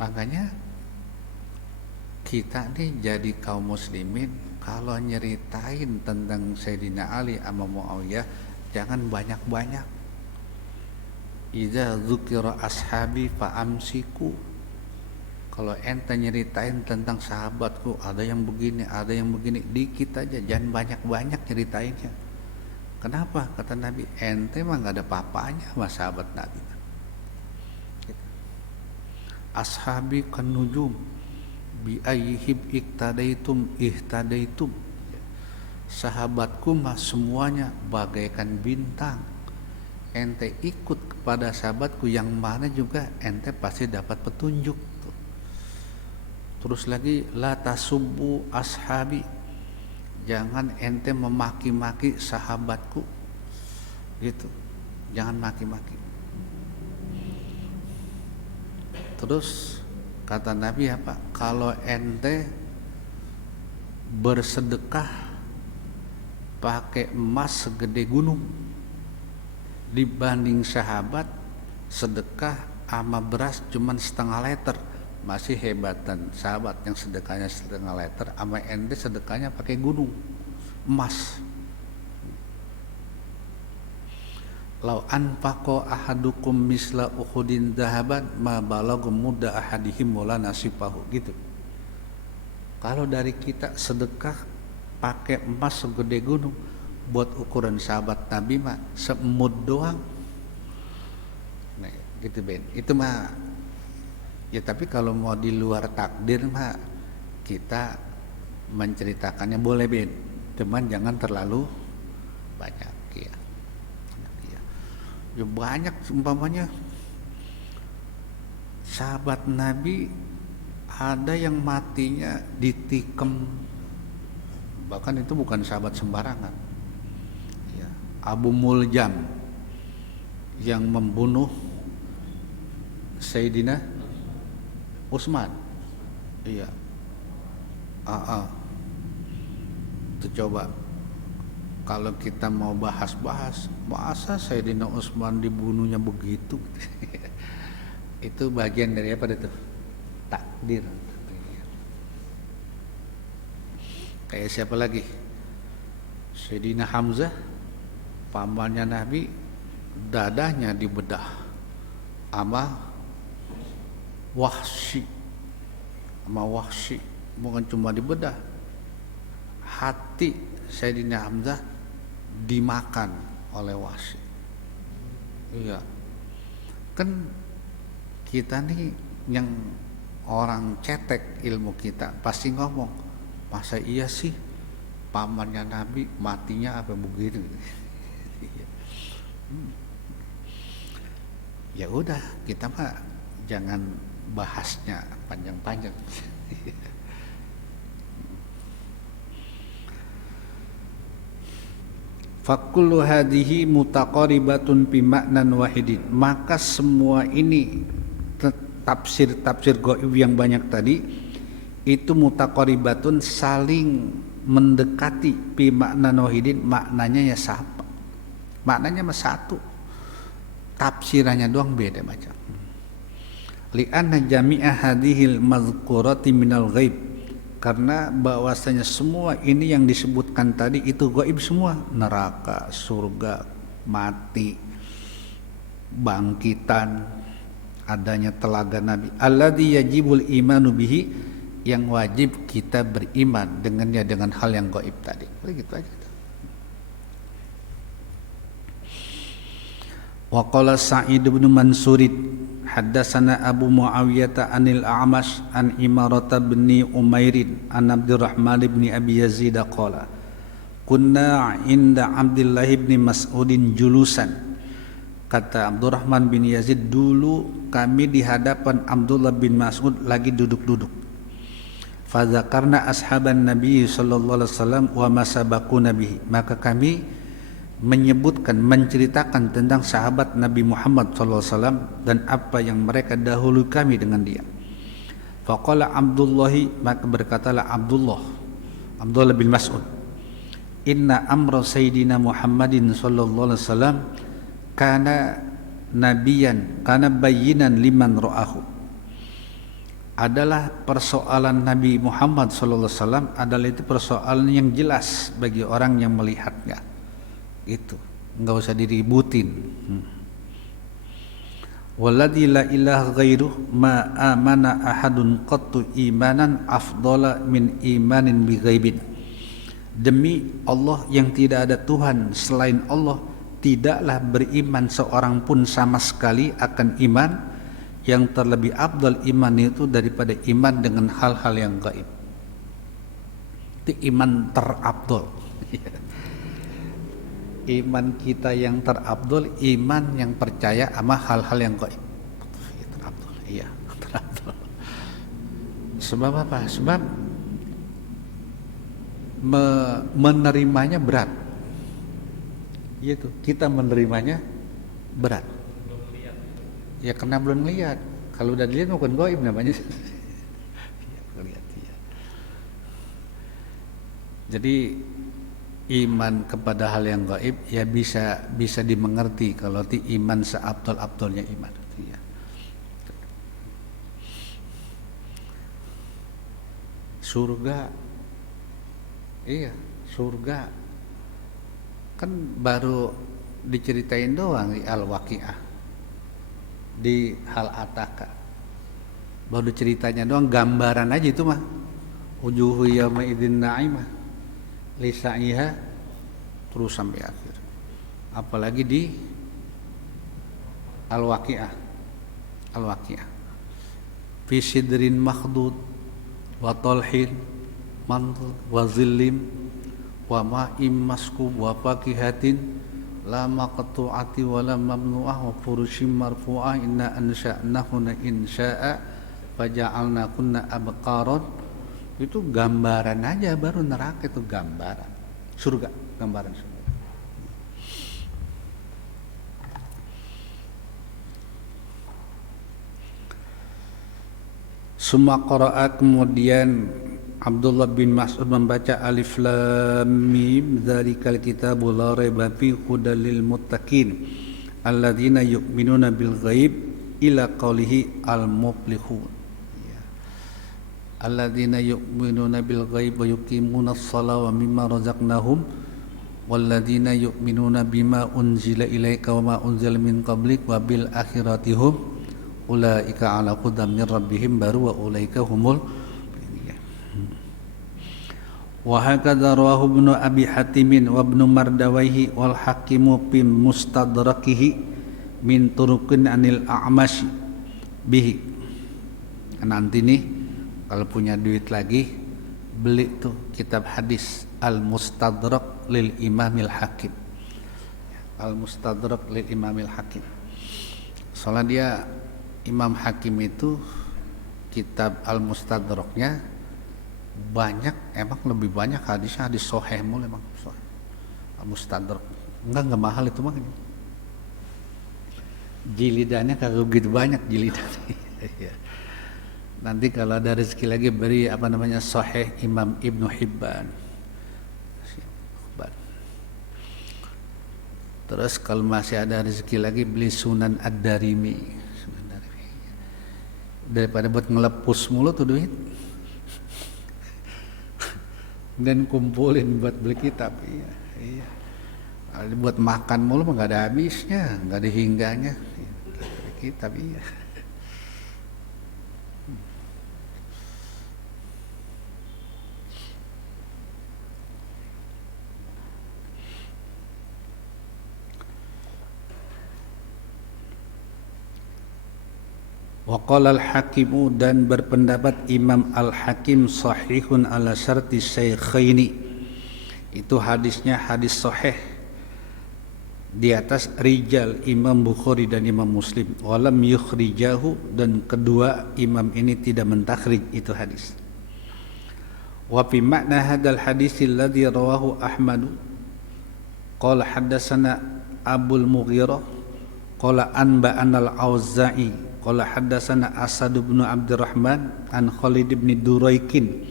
Makanya kita nih jadi kaum muslimin kalau nyeritain tentang Sayyidina Ali sama Muawiyah jangan banyak-banyak. Idza dzukira ashabi fa amsiku. Kalau ente nyeritain tentang sahabatku, ada yang begini, ada yang begini, dikit aja, jangan banyak-banyak nyeritainnya. Kenapa? Kata Nabi, ente mah gak ada apa-apanya sama sahabat Nabi. Ashabi kan nujum bi ayyihim iktadaitum ihtadaitum. Sahabatku mah semuanya bagaikan bintang. Ente ikut kepada sahabatku yang mana juga ente pasti dapat petunjuk. Terus lagi la tasubbu ashabi, jangan ente memaki-maki sahabatku, gitu, jangan maki-maki. Terus kata Nabi apa? Kalau ente bersedekah pakai emas segede gunung dibanding sahabat sedekah sama beras cuman setengah liter, masih hebatan sahabat yang sedekahnya setengah liter sama ente sedekahnya pakai gunung emas. Lau anfaqo ahadukum misla uhudin dahaban ma balagha mudda ahadihim wala nasifahu, gitu. Kalau dari kita sedekah pakai emas segede gunung, buat ukuran sahabat Nabi mah semut doang. Nah, gitu Ben. Itu mah ya, tapi kalau mau di luar takdir mah kita menceritakannya boleh Ben, cuman jangan terlalu banyak ya. Ya banyak, umpamanya sahabat Nabi ada yang matinya ditikam, bahkan itu bukan sahabat sembarangan ya. Abu Muljam yang membunuh Sayyidina Utsman, iya. Itu coba kalau kita mau bahas-bahas, masa Sayyidina Utsman dibunuhnya begitu? Itu bagian dari apa itu? Takdir. Kayak siapa lagi? Sayyidina Hamzah, pamannya Nabi, dadahnya dibedah sama Wahsy. Bukan cuma dibedah, hati Sayyidina Hamzah dimakan oleh Wahsy. Iya. Kan kita nih yang orang cetek ilmu kita pasti ngomong, masa iya sih pamannya Nabi matinya apa begitu? Ya udah, kita mah jangan bahasnya panjang-panjang. Fakullu hadhihi mutaqaribatun bi maknan wahidin. Maka semua ini tafsir-tafsir gaib yang banyak tadi itu mutaqaribatun, saling mendekati bi maknan wahidin, maknanya ya sama. Maknanya mah satu. Tafsirannya doang beda macam. Li'anna jami'a hadhil mazkurati minal ghaib. Karena bahwasanya semua ini yang disebutkan tadi itu gaib semua, neraka, surga, mati, bangkitan, adanya telaga Nabi. Alladzi yajibul imanu bihi, yang wajib kita beriman dengannya, dengan hal yang gaib tadi. Begitu aja. Wa qala Sa'id bin Mansurid haddatsana Abu Muawiyah anil A'mash an Imarata bin Umairin an Abdurrahman bin Abi Yazid qala kunna inda Abdullah bin Mas'udin julusan. Kata Abdurrahman bin Yazid, dulu kami di hadapan Abdullah bin Mas'ud lagi duduk-duduk. Fa dzakarna ashaban Nabi sallallahu alaihi wasallam wa masabaquna bihi, maka kami menyebutkan, menceritakan tentang sahabat Nabi Muhammad SAW dan apa yang mereka dahulu kami dengan dia. Faqala Abdullah, maka berkatalah Abdullah Abdullah bin Mas'ud, inna amra sayyidina Muhammadin sallallahu alaihi wasallam kana nabiyan kana bayyinan liman ra'ahu. Adalah persoalan Nabi Muhammad sallallahu alaihi wasallam adalah itu persoalan yang jelas bagi orang yang melihatnya. Itu enggak usah diributin. Walladzi la ilaha ghairuh ma amana ahadun qattu imanan afdala min imanin bi ghaibin. Demi Allah yang tidak ada Tuhan selain Allah, tidaklah beriman seorang pun sama sekali akan iman yang terlebih afdal iman itu daripada iman dengan hal-hal yang gaib. Itu iman terafdal. Iman kita yang terafdal, iman yang percaya sama hal-hal yang gaib. Terafdal, iya, terafdal. Sebab apa? Sebab menerimanya berat. Gitu, kita menerimanya berat. Ya karena belum lihat. Kalau udah dilihat bukan gaib namanya. Ya, lihat, ya. Jadi iman kepada hal yang gaib ya bisa dimengerti kalau iman seabdal-abdalnya iman. Ya. Surga, iya surga kan baru diceritain doang di Al-Waqi'ah, di Hal Ataka baru ceritanya doang, gambaran aja itu mah. Wujuhu yawma idzin na'imah lisa'iha terus sampai akhir. Apalagi di Al-Waqi'ah, Al-Waqi'ah fi sidrin makhdud wa talhin mandud wa zillim wa ma'im maskub wa fakihatin la maqtu'ati wa la mamnu'ah wa furushim marfu'ah inna ansha'nahunna insya'a faja'alnakunna abqaran. Itu gambaran aja, baru neraka itu gambaran surga, gambaran surga. Summa qara'a, kemudian Abdullah bin Mas'ud membaca alif lam mim dzalikal kitabu la raiba fihi hudal lil muttaqin alladzina yu'minuna bil ghaib ila qaulihi al muflihun. Ya. Alladzina yu'minuna bil ghaib wa yuqimuna as-salata wa mimma razaqnahum walladzina yu'minuna bima unzila ilaika wa ma unzila min qablik wa bil akhirati hum ulaika ala hudan min rabbihim baru wa ulaika humul. Wa hakadha rawahu Ibnu Abi Hatim wa Ibnu Mardawayhi wal Hakimu fi mustadrakihi min turuqin anil A'mash bihi. Nanti nih kalau punya duit lagi beli tuh kitab hadis Al-Mustadrak lil Imamil Hakim. Al-Mustadrak lil Imamil Hakim. Soalnya dia Imam Hakim itu kitab Al-Mustadraknya banyak, emang lebih banyak hadisnya hadis sahih mulu emang sahih. Al-Mustadrak enggak mahal itu mah. Jilidannya kagak begitu banyak jilidannya. Nanti kalau ada rezeki lagi beri apa namanya Sahih Imam Ibnu Hibban. Terus kalau masih ada rezeki lagi beli Sunan Ad-Darimi. Daripada buat ngelepus mulu tuh duit. Dan kumpulin buat beli kitab. Iya, iya. Buat makan mulu mah nggak ada habisnya, nggak ada hingganya. Kitab iya. Waqala al-Hakimu, dan berpendapat Imam Al-Hakim sahihun ala syarti syaikhaini. Itu hadisnya hadis sahih di atas rijal Imam Bukhari dan Imam Muslim. Walam yukhrijahu, dan kedua imam ini tidak mentakhrij itu hadis. Wa fi makna hadzal hadis alladhi rawahu Ahmad qala haddatsana Abul Mughirah qala anba'ana al-Auza'i qala haddatsana Asad bin Abdurrahman an Khalid bin Duraikin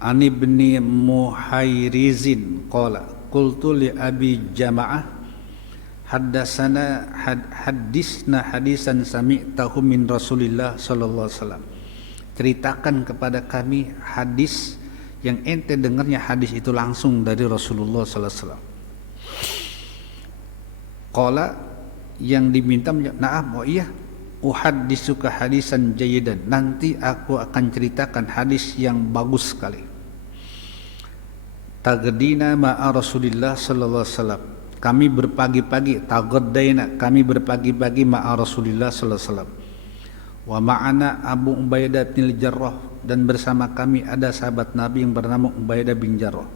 An ibni Muhairizin qala qultu li Abi Jama'ah hadisna hadisan sami'tahu min Rasulillah sallallahu alaihi wasallam. Ceritakan kepada kami hadis yang ente dengarnya hadis itu langsung dari Rasulullah sallallahu alaihi wasallam. Qala, yang diminta menjawab, "Na'am, oh iya, uhadditsuka hadisan jayyidan." Nanti aku akan ceritakan hadis yang bagus sekali. Tagdina ma'a Rasulillah sallallahu alaihi wasallam. Kami berpagi-pagi, tagaddaina, kami berpagi-pagi ma'a Rasulillah sallallahu alaihi wasallam. Wa ma'ana Abu Ubaidah bin Jarrah, dan bersama kami ada sahabat Nabi yang bernama Ubaidah bin Jarrah.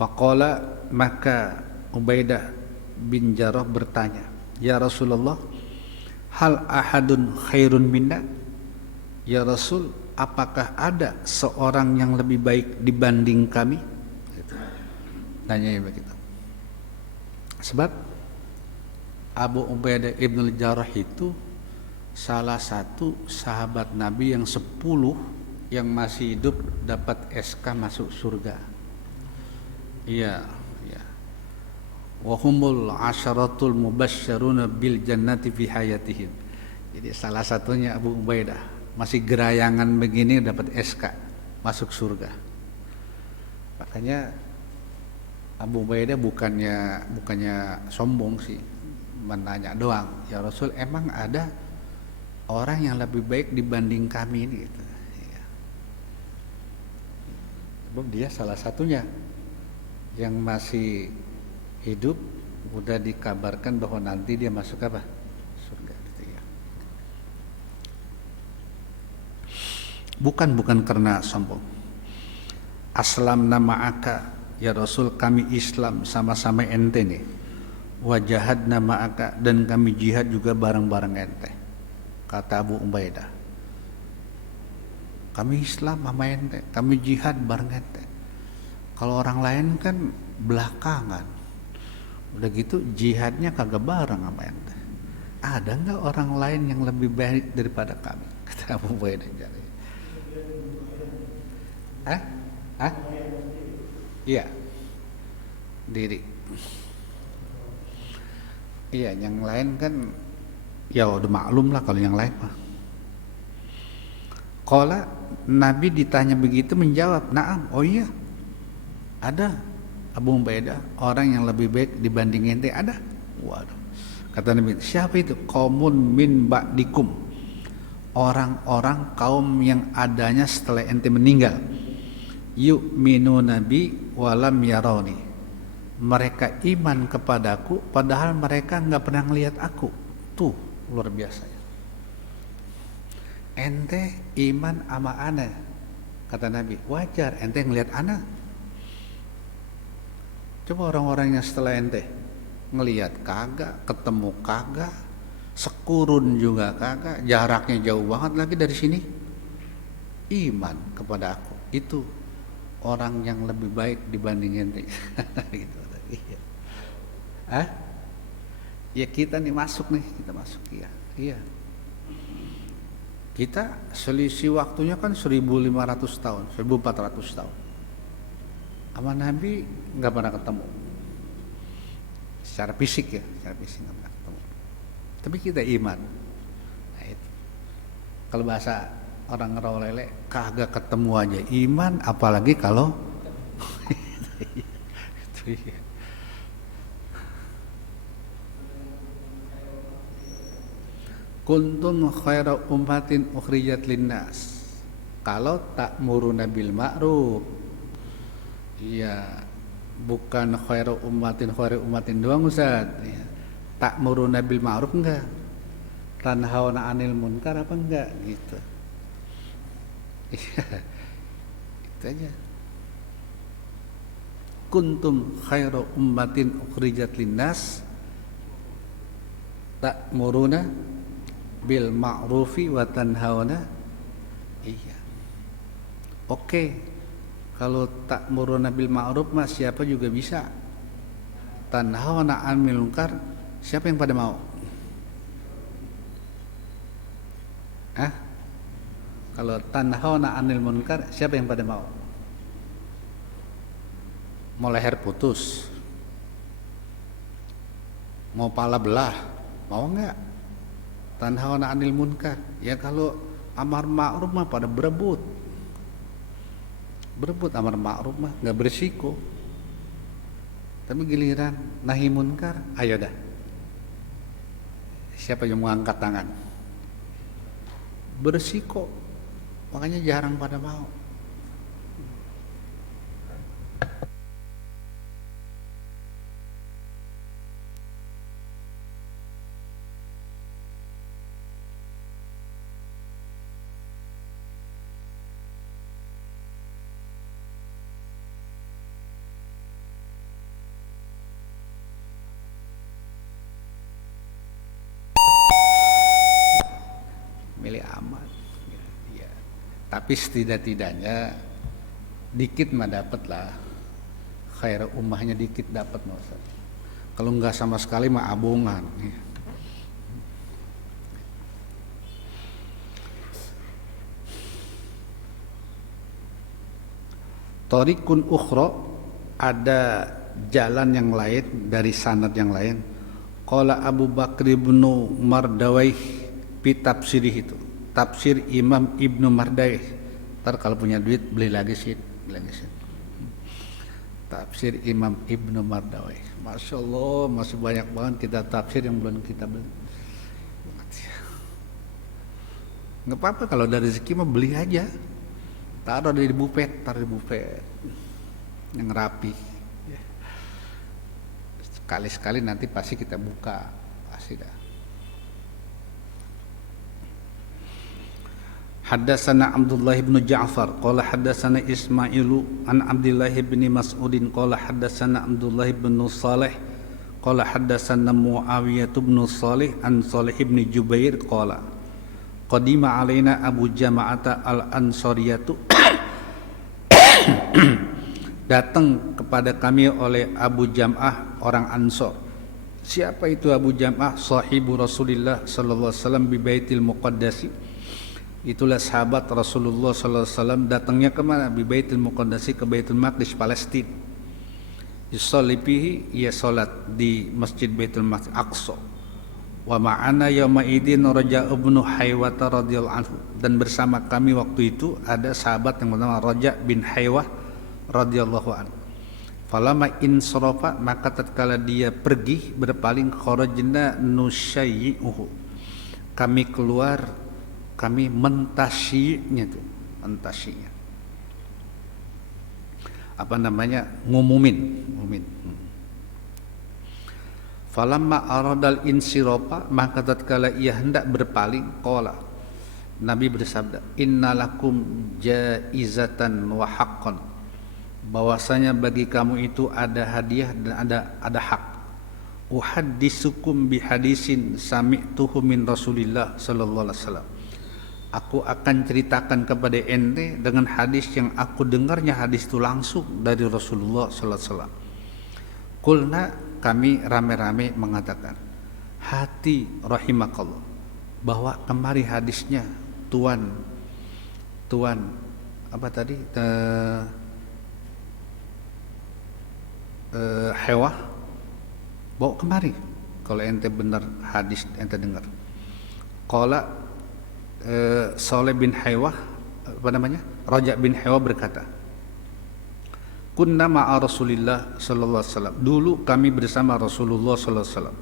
Faqala, maka Ubaidah bin Jarrah bertanya, "Ya Rasulullah, hal ahadun khairun minna?" Ya Rasul, apakah ada seorang yang lebih baik dibanding kami? Tanya begitu. Sebab Abu Ubaidah bin Jarrah itu salah satu sahabat Nabi yang 10 yang masih hidup dapat SK masuk surga. Iya, iya. Wa humul asyaratul mubasysyaruna bil jannati fi hayatihim. Jadi salah satunya Abu Ubaidah masih gerayangan begini dapat SK masuk surga. Makanya Abu Ubaidah bukannya sombong sih, menanya doang, "Ya Rasul, emang ada orang yang lebih baik dibanding kami ini?" Gitu. Ya. Sebab dia salah satunya yang masih hidup, udah dikabarkan bahwa nanti dia masuk apa? Surga. Gitu ya. Bukan karena sombong. Aslamna ma'aka, ya Rasul, kami Islam sama-sama ente nih. Wajahadna ma'aka, dan kami jihad juga bareng-bareng ente. Kata Abu Ubaidah, kami Islam sama ente, kami jihad bareng ente. Kalau orang lain kan belakangan, udah gitu jihadnya kagak bareng sama ente. Ada nggak orang lain yang lebih baik daripada kami? Kata Abu Ubaidah. Hah? Iya, diri. Iya, yang lain kan ya udah maklum lah kalau yang lain mah. Qala, Nabi ditanya begitu menjawab, "Na'am, oh iya, ada Abu Ubaidah, orang yang lebih baik dibanding ente, ada." Waduh. Kata Nabi, "Siapa itu?" "Qaumun min ba'dikum." Orang-orang kaum yang adanya setelah ente meninggal. Yu'minu nabi walam yarawni. Mereka iman kepadaku padahal mereka enggak pernah ngelihat aku. Tuh, luar biasa. Ente iman sama ana, kata Nabi, wajar ente ngelihat ana. Coba orang-orang yang setelah ente ngelihat kagak, ketemu kagak, sekurun juga kagak, jaraknya jauh banget lagi dari sini, iman kepada aku. Itu orang yang lebih baik dibanding ente. Gitu. Hah? Ya kita nih masuk nih, kita masuk ya. Iya. Kita selisih waktunya kan 1500 tahun, 1400 tahun. Sama Nabi nggak pernah ketemu. Secara fisik ya, secara fisik nggak pernah ketemu. Tapi kita iman. Nah, itu. Kalau bahasa orang ngerolele, kagak ketemu aja iman, apalagi kalau itu ya. Kuntum khaira ummatin ukhrijat linnas. Kalau ta'muruna bil ma'ruf, iya, bukan khaira ummatin doang Ustaz ya. Ta'muruna bil ma'ruf enggak, tanhauna 'anil munkar apa enggak gitu. Iya, itu aja. Kuntum khaira ummatin ukhrijat linnas ta'muruna bil ma'rufi wa tanhauna. Iya. Oke. Kalau ta'muruna bil ma'ruf mah siapa juga bisa. Tanhauna 'anil munkar, siapa yang pada mau? Kalau tanhauna 'anil munkar, siapa yang pada mau? mau leher putus, mau pala belah, mau nggak? Tanhauna 'anil munkar. Ya kalau amar ma'ruf mah pada berebut amar ma'ruf mah nggak berisiko. Tapi giliran nahi munkar, ayo dah. Siapa yang mau angkat tangan? Berisiko. Makanya jarang pada mau. Milih aman. Ya. Tapi setidak-tidaknya dikit mah dapat lah. Khair ummahnya dikit dapat mah Ustaz. Kalau enggak sama sekali mah abongan. Ya. Tariqun ukhra, ada jalan yang lain dari sanad yang lain. Qala Abu Bakr ibn Mardawayh fi tafsirih, itu tafsir Imam Ibnu Mardawayh. Ntar kalau punya duit beli lagi sih. Tafsir Imam Ibnu Mardawayh. Masya Allah, masih banyak banget kita tafsir yang belum kita beli. Nggak apa-apa kalau dari rezeki mah beli aja. Taruh di bufet, yang rapi. Sekali-sekali nanti pasti kita buka, pasti dah. Haddatsana Abdullah bin Ja'far qala haddatsana Ismailu an Abdullah bin Mas'udin qala haddatsana Abdullah bin Salih qala haddatsana Muawiyah bin Salih an Salih bin Jubair qala qadima alaina Abu Jama'ata al-Ansariyatu datang kepada kami oleh Abu Jam'ah orang Ansor. Siapa itu Abu Jam'ah? Sahibu Rasulillah sallallahu alaihi wasallam bi Baitil Muqaddasi. Itulah sahabat Rasulullah sallallahu alaihi wasallam, datangnya ke mana? Bi Baitil Muqaddasi, ke Baitul Maqdis Palestina. Yusalli fihi, ia salat di Masjid Baitul Maqdis Aqsa. Wa ma'ana yauma idin Raja' bin Haywah radhiyallahu anhu, dan bersama kami waktu itu ada sahabat yang bernama Raja' bin Haywah radhiyallahu anhu. Falamma insarafa, maka tatkala dia pergi berpaling, kharajna nusyayyi'uhu, kami keluar, kami mentasyi'nya itu, mentasyi'nya apa namanya, ngumumin. Falamma aradal insirafa, maka tatkala ia hendak berpaling, qala, Nabi bersabda, innalakum jaizatan wa haqqan, bahwasanya bagi kamu itu ada hadiah dan ada hak. Uhadditsukum bihadisin sami'tuhu min Rasulillah sallallahu alaihi wasallam, aku akan ceritakan kepada ente dengan hadis yang aku dengarnya, hadis itu langsung dari Rasulullah sallallahu alaihi wasallam. Qulna, kami rame-rame mengatakan, hati rahimakallah, bahwa kemari hadisnya tuan apa tadi, Hewah, bawa kemari kalau ente benar hadis ente dengar. Qala Saleh bin Hewah, apa namanya, Raja' bin Hewah berkata, kunna ma'a Rasulillah sallallahu alaihi wasallam, dulu kami bersama Rasulullah sallallahu alaihi wasallam.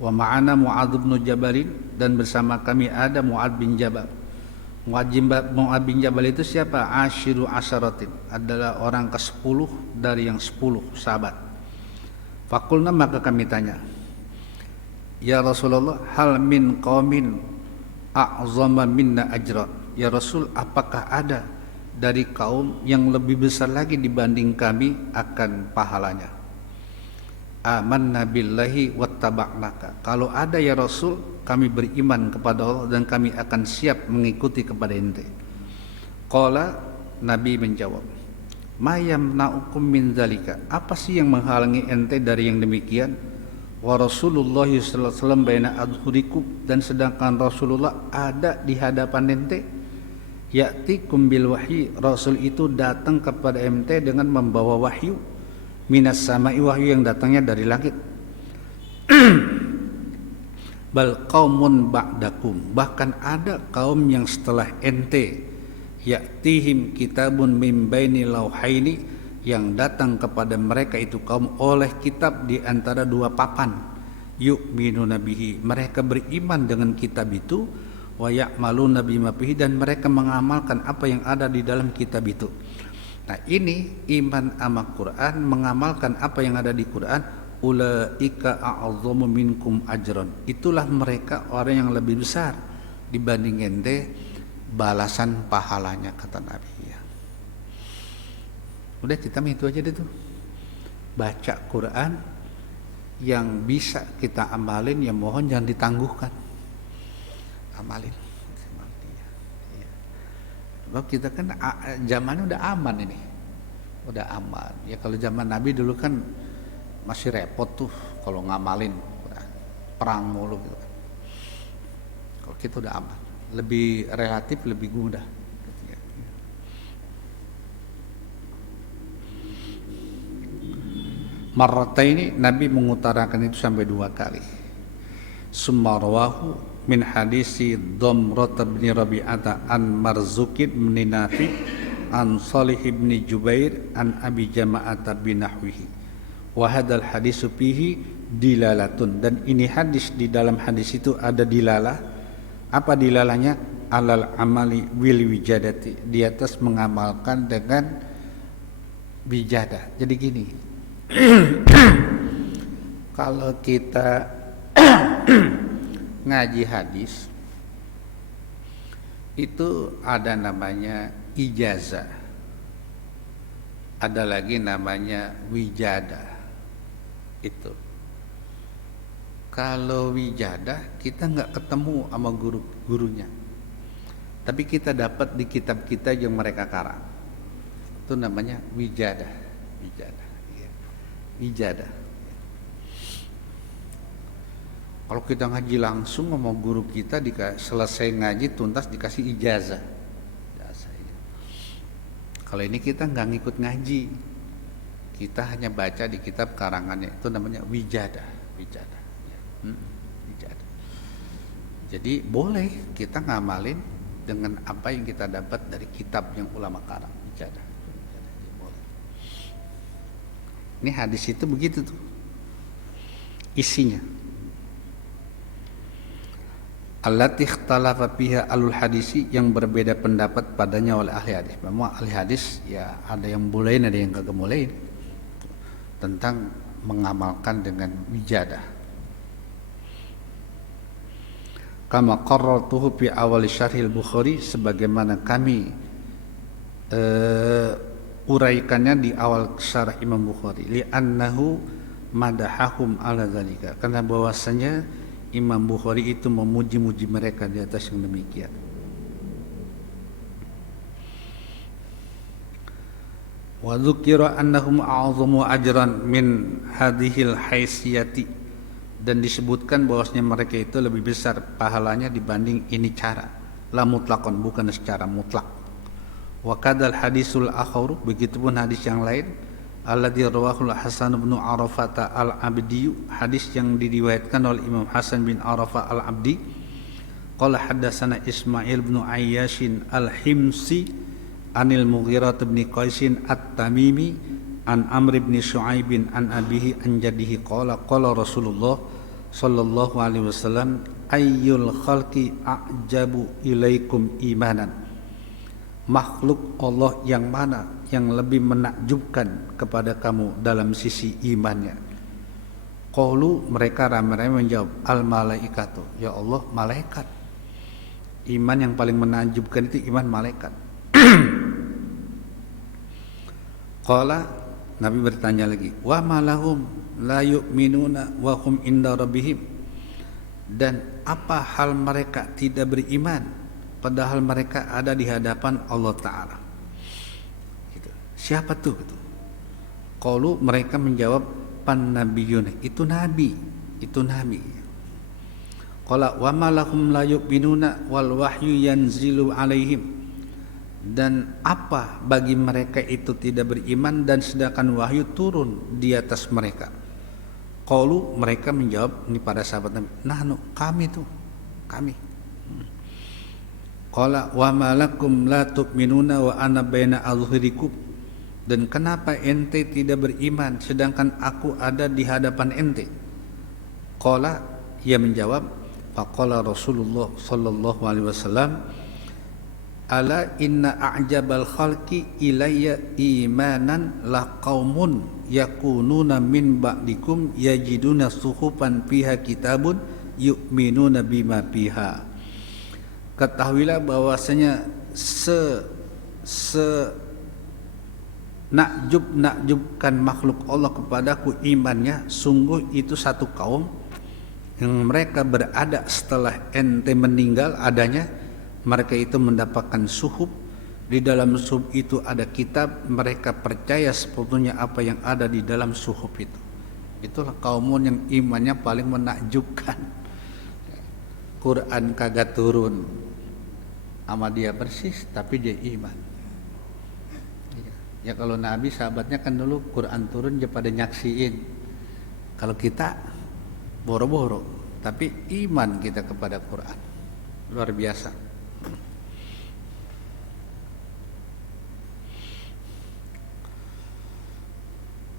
Wa ma'ana Mu'adz bin Jabal, dan bersama kami ada Mu'adz bin Jabal. Mu'adz bin Jabal itu siapa? Asyiru asyaratin, adalah orang ke-10 dari yang 10 sahabat. Fakulna, maka kami tanya, ya Rasulullah, hal min qaumin a'zama minna ajra, ya Rasul, apakah ada dari kaum yang lebih besar lagi dibanding kami akan pahalanya? Amanna billahi wattaba'naka, kalau ada ya Rasul, kami beriman kepada Allah dan kami akan siap mengikuti kepada ente. Qala, Nabi menjawab, ma yamna'ukum min zalika, apa sih yang menghalangi ente dari yang demikian? Wa Rasulullah sallallahu alaihi wasallam baina adhurikum, dan sedangkan Rasulullah ada di hadapan ente. Ya'tikum bil wahyi, Rasul itu datang kepada ente dengan membawa wahyu. minas sama'i, wahyu yang datangnya dari langit. Bal qaumun ba'dakum, bahkan ada kaum yang setelah ente, ya'tihim kitabun min baini lauhaini, yang datang kepada mereka itu kaum oleh kitab di antara dua papan, yu'minuna bihi, mereka beriman dengan kitab itu, wa ya'maluna bima fihi, dan mereka mengamalkan apa yang ada di dalam kitab itu. Nah ini iman sama Quran, mengamalkan apa yang ada di Quran, ulaika a'adzamu minkum ajran, itulah mereka orang yang lebih besar dibanding ente balasan pahalanya, kata Nabi ya. Udah kita itu aja deh tuh, baca Quran yang bisa kita amalin, ya mohon jangan ditangguhkan, amalin. Sebab kita kan zamannya udah aman ini, udah aman ya. Kalau zaman Nabi dulu kan masih repot tuh kalau ngamalin, perang mulu gitu kan. Kalau kita udah aman, lebih relatif lebih mudah. Marrataini, Nabi mengutarakan itu sampai 2 kali. Sumarwahu min hadisi Dhamrah bin Rabi'ata an Marzuqin bin Nafi an Salih bin Jubair an Abi Jama'ata bin Nahwihi. Wa hadzal hadisu fihi dilalatun, dan ini hadis, di dalam hadis itu ada dilalah. Apa dilalahnya? Alal amali wil wijadati, di atas mengamalkan dengan wijadah. Jadi gini, kalau kita ngaji hadis itu ada namanya ijazah, ada lagi namanya wijadah. Itu kalau wijadah kita nggak ketemu sama guru-gurunya, tapi kita dapat di kitab kita yang mereka karang, itu namanya wijadah. Wijadah. Kalau kita ngaji langsung sama guru kita, selesai ngaji tuntas dikasih ijazah. Kalau ini kita nggak ngikut ngaji, kita hanya baca di kitab karangannya, itu namanya wijadah. Wijadah. Jadi boleh kita ngamalin dengan apa yang kita dapat dari kitab yang ulama karang, wijadah. Ini hadis itu begitu tuh isinya. Allati ikhtalafa fiha alul hadisi, yang berbeda pendapat padanya oleh ahli hadis. Memang ahli hadis ya ada yang bolehin, ada yang kagak bolehin tentang mengamalkan dengan wijadah. Kama qarrartuhu fi awal syarhil Bukhari, sebagaimana kami uraikannya di awal syarah Imam Bukhari, li'annahu madahahum ala dzalika, karena bahwasanya Imam Bukhari itu memuji-muji mereka di atas yang demikian. Wa dzukira annahum a'zamu ajran min hadhil haisiyati, dan disebutkan bahwasanya mereka itu lebih besar pahalanya dibanding ini cara, la mutlaqan, bukan secara mutlak. Wa kadal hadisul akhar, begitupun hadis yang lain, alladzi rawahul Hasan bin Arafah al-Abdi, hadis yang diriwayatkan oleh Imam Hasan bin Arafah al-Abdi. Qala haddatsana Ismail bin Ayyashin al-Himsi anil Mughirah bin Qaisin at-Tamimi an Amr bin Shu'aib an abihi an jaddihi qala qala Rasulullah sallallahu alaihi wasallam, ayyul khalqi a'jabu ilaikum imanan, makhluk Allah yang mana yang lebih menakjubkan kepada kamu dalam sisi imannya? Qalu, mereka ramai-ramai menjawab, al malaikatu, ya Allah, malaikat. Iman yang paling menakjubkan itu iman malaikat. Qala, Nabi bertanya lagi, wa malahum la yu'minuna wa hum inda rabbihim, dan apa hal mereka tidak beriman padahal mereka ada di hadapan Allah Ta'ala. Gitu. Siapa tuh? Gitu. Qalu, mereka menjawab, pan nabiyun, itu nabi. Qala wa ma lahum la yu'minuna wal wahyu yanzilu alaihim, Dan apa bagi mereka itu tidak beriman dan sedangkan wahyu turun di atas mereka? Qalu, mereka menjawab, ini para sahabat Nabi, nahnu, kami tuh, kami. Qala wa malakum la tu'minuna wa ana baina azhurikum, dan kenapa ente tidak beriman sedangkan aku ada di hadapan ente? Qala, ia menjawab, faqala Rasulullah sallallahu alaihi wasallam, ala inna a'jabal khalqi ilayya imanan la qaumun yakununa min ba'dikum yajiduna suhufan fiha kitabun yu'minuna bima fiha. Ketahuilah bahwasanya nakjubkan makhluk Allah kepadaku imannya, sungguh itu satu kaum yang mereka berada setelah ente meninggal adanya, mereka itu mendapatkan suhuf, di dalam suhuf itu ada kitab, mereka percaya sepenuhnya apa yang ada di dalam suhuf itu. Itulah kaumun yang imannya paling menakjubkan. Quran kagak turun sama dia persis, tapi dia iman. Ya kalau Nabi sahabatnya kan dulu Quran turun dia pada nyaksiin. Kalau kita boro-boro, tapi iman kita kepada Quran luar biasa.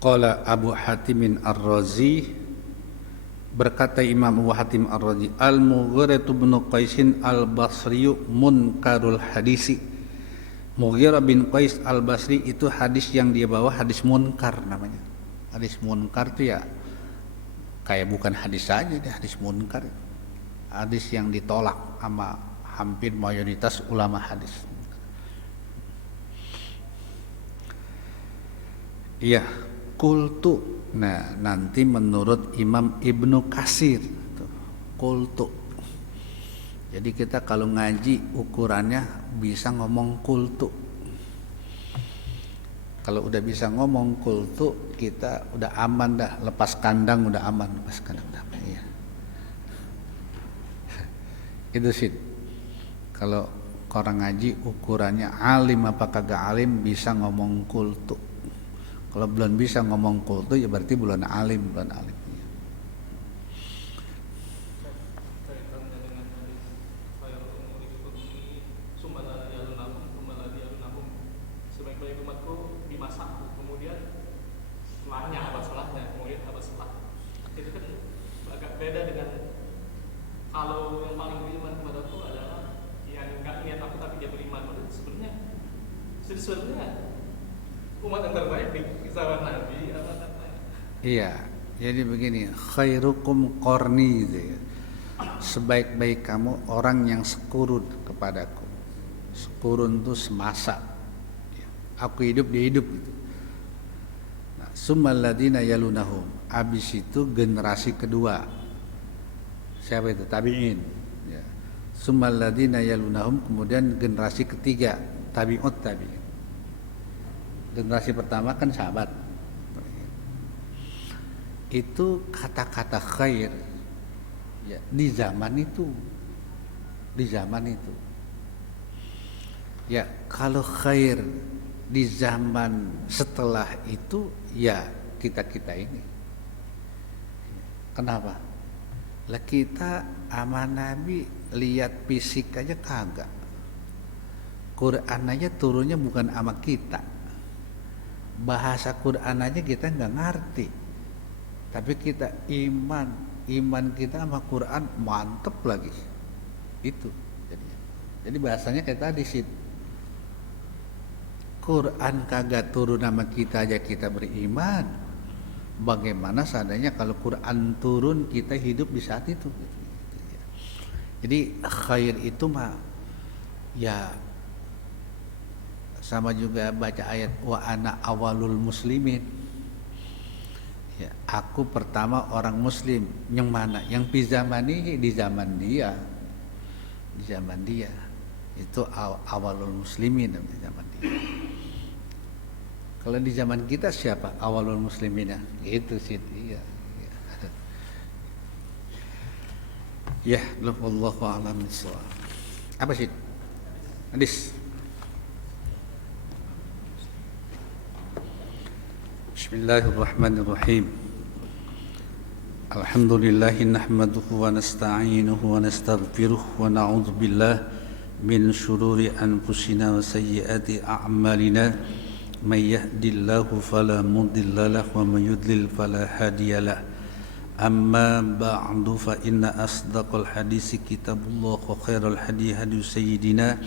Qala Abu Hatim Ar-Razi, berkata Imam Abu Hatim Ar-Razi, Al-Mughirah bin Qais Al-Basri munkarul hadisi. Mughirah bin Qais Al-Basri itu hadis yang dia bawa hadis munkar namanya. Hadis munkar itu ya kayak bukan hadis saja, dia hadis munkar. Hadis yang ditolak sama hampir mayoritas ulama hadis. Iya, kultu. Nah, nanti menurut Imam Ibnu Katsir, kultu. Jadi kita kalau ngaji ukurannya bisa ngomong kultu. Kalau udah bisa ngomong kultu, kita udah aman dah, lepas kandang udah aman, lepas kandang udah aman. Iya. Itu sih. Kalau orang ngaji ukurannya alim apa kagak alim bisa ngomong kultu. Kalau belum bisa ngomong kultu ya berarti belum alim, belum alim. Sebaik-baik umatku dimasak, kemudian setelahnya apa salahnya, kemudian apa setelah. Itu kan agak beda dengan kalau yang paling beriman kepadaku adalah yang nggak niat aku tapi dia beriman. Sebenarnya umat yang terbaik di zaman Nabi apa katanya? Iya, jadi begini, khairukum qarni, sebaik-baik kamu orang yang sekurun kepadaku. Sekurun itu semasa. Aku hidup, dia hidup gitu. Nah, summal ladina yalunahum, habis itu generasi kedua. Siapa itu? Tabi'in. Ya. Summal ladina yalunahum, kemudian generasi ketiga, tabi'ut tabi'in. Generasi pertama kan sahabat. Itu kata-kata khair ya, di zaman itu. Ya, kalau khair di zaman setelah itu ya kita ini. Kenapa? Lah kita sama Nabi lihat fisik aja kagak. Quran aja turunnya bukan sama kita. Bahasa Quran aja kita nggak ngerti, tapi kita iman kita sama Quran mantep lagi itu. Jadi bahasanya kayak tadi sih, Quran kagak turun sama kita aja kita beriman. Bagaimana seandainya kalau Quran turun kita hidup di saat itu? Jadi khair itu mah ya sama juga baca ayat wa ana awalul muslimin. Ya, aku pertama orang muslim. Yang mana? Yang di zaman dia. Di zaman dia. Itu awalul muslimin di zaman dia. Kalau di zaman kita siapa awalul musliminnya? Itu sih. Iya. Ya, wallahu a'lam bishawab. Apa sih? Hadis. Bismillahirrahmanirrahim. Alhamdulillah nahmaduhu wa nasta'inuhu wa nastaghfiruh wa na'udzu billah min syururi anfusina wa sayyiati a'malina. May yahdihillahu fala mudilla lahu wa may yudlil fala hadiyalah. Amma ba'du fa inna asdaqal hadisi kitabullah wa khairal hadi hadi sayyidina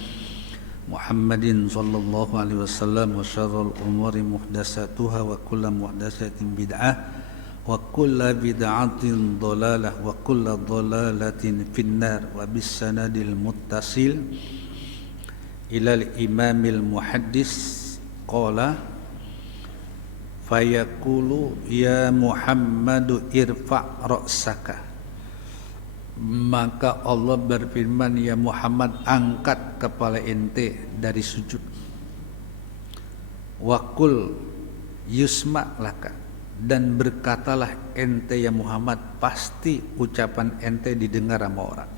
Muhammadin sallallahu alaihi wasallam wa syarrul umuri muhdatsatuha wa kullu muhdatsatin bid'ah wa kullu bid'atin dhalalah wa kullu dhalalatin finnar wa bis sanadil muttasil ila al imamil muhaddis qala fayaqulu ya Muhammadu irfa' ra'saka. Maka Allah berfirman, ya Muhammad, angkat kepala ente dari sujud. Waqul yusma' laka, dan berkatalah ente ya Muhammad, pasti ucapan ente didengar sama orang.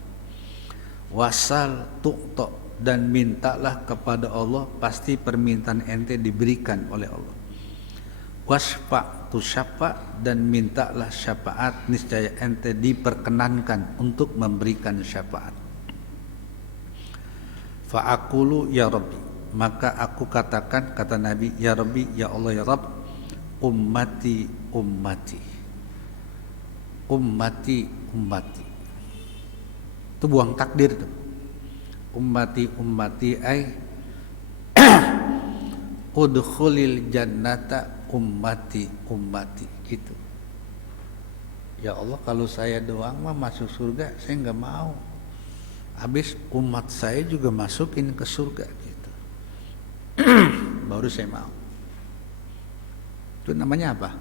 Wasal tu'to, dan mintalah kepada Allah, pasti permintaan ente diberikan oleh Allah. Wasfa' tu syafa', dan mintalah syafaat, niscaya ente diperkenankan untuk memberikan syafaat. Fa'aqulu ya Rabbi, maka aku katakan, kata Nabi, ya Rabbi, ya Allah, ya Rabb, ummati ummati, ummati ummati. Itu buang takdir tuh. Ummati ummati ay udkhulil jannata ummati ummati, gitu. Ya Allah, kalau saya doang mah masuk surga, saya nggak mau. Habis umat saya juga masukin ke surga, gitu. Baru saya mau. Itu namanya apa?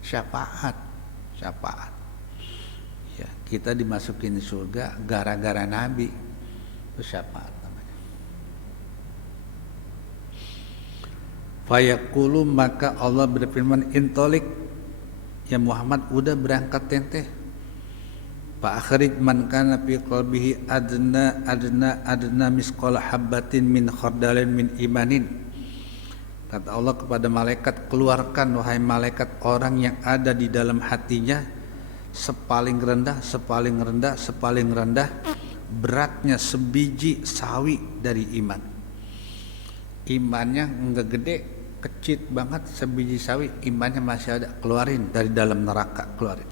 Syafaat. Syafaat. Ya, kita dimasukin surga gara-gara Nabi. Itu syafaat. Fayaqulu, maka Allah berfirman, intolik ya Muhammad, udah berangkat tente. Fa akhrij man kana fi qalbihi adna misqala habatin min khardalin min imanin. Kata Allah kepada malaikat, keluarkan wahai malaikat orang yang ada di dalam hatinya sepaling rendah beratnya sebiji sawi dari iman. Imannya enggak gede, kecil banget, sebiji sawi, imannya masih ada, keluarin dari dalam neraka, keluarin.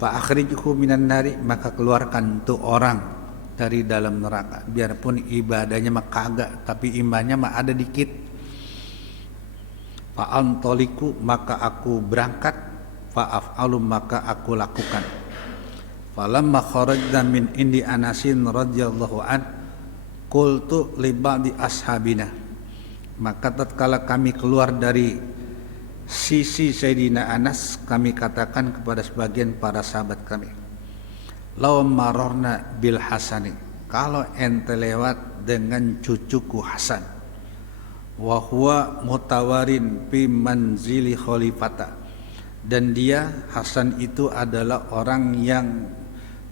Fa akhrijhu minan nari, maka keluarkan tuh orang dari dalam neraka, biarpun ibadahnya mah kagak, tapi imannya mah ada dikit. Fa antoliku, maka aku berangkat, fa af'alu, maka aku lakukan. Falamma kharajna min indi Anasin radhiyallahu an, qultu li ba'di ashabina, maka tatkala kami keluar dari sisi Sayyidina Anas, kami katakan kepada sebagian para sahabat kami, law marorna bil Hasani, kalau ente lewat dengan cucuku Hasan, wa huwa mutawarin fi manzili khalifata, dan dia Hasan itu adalah orang yang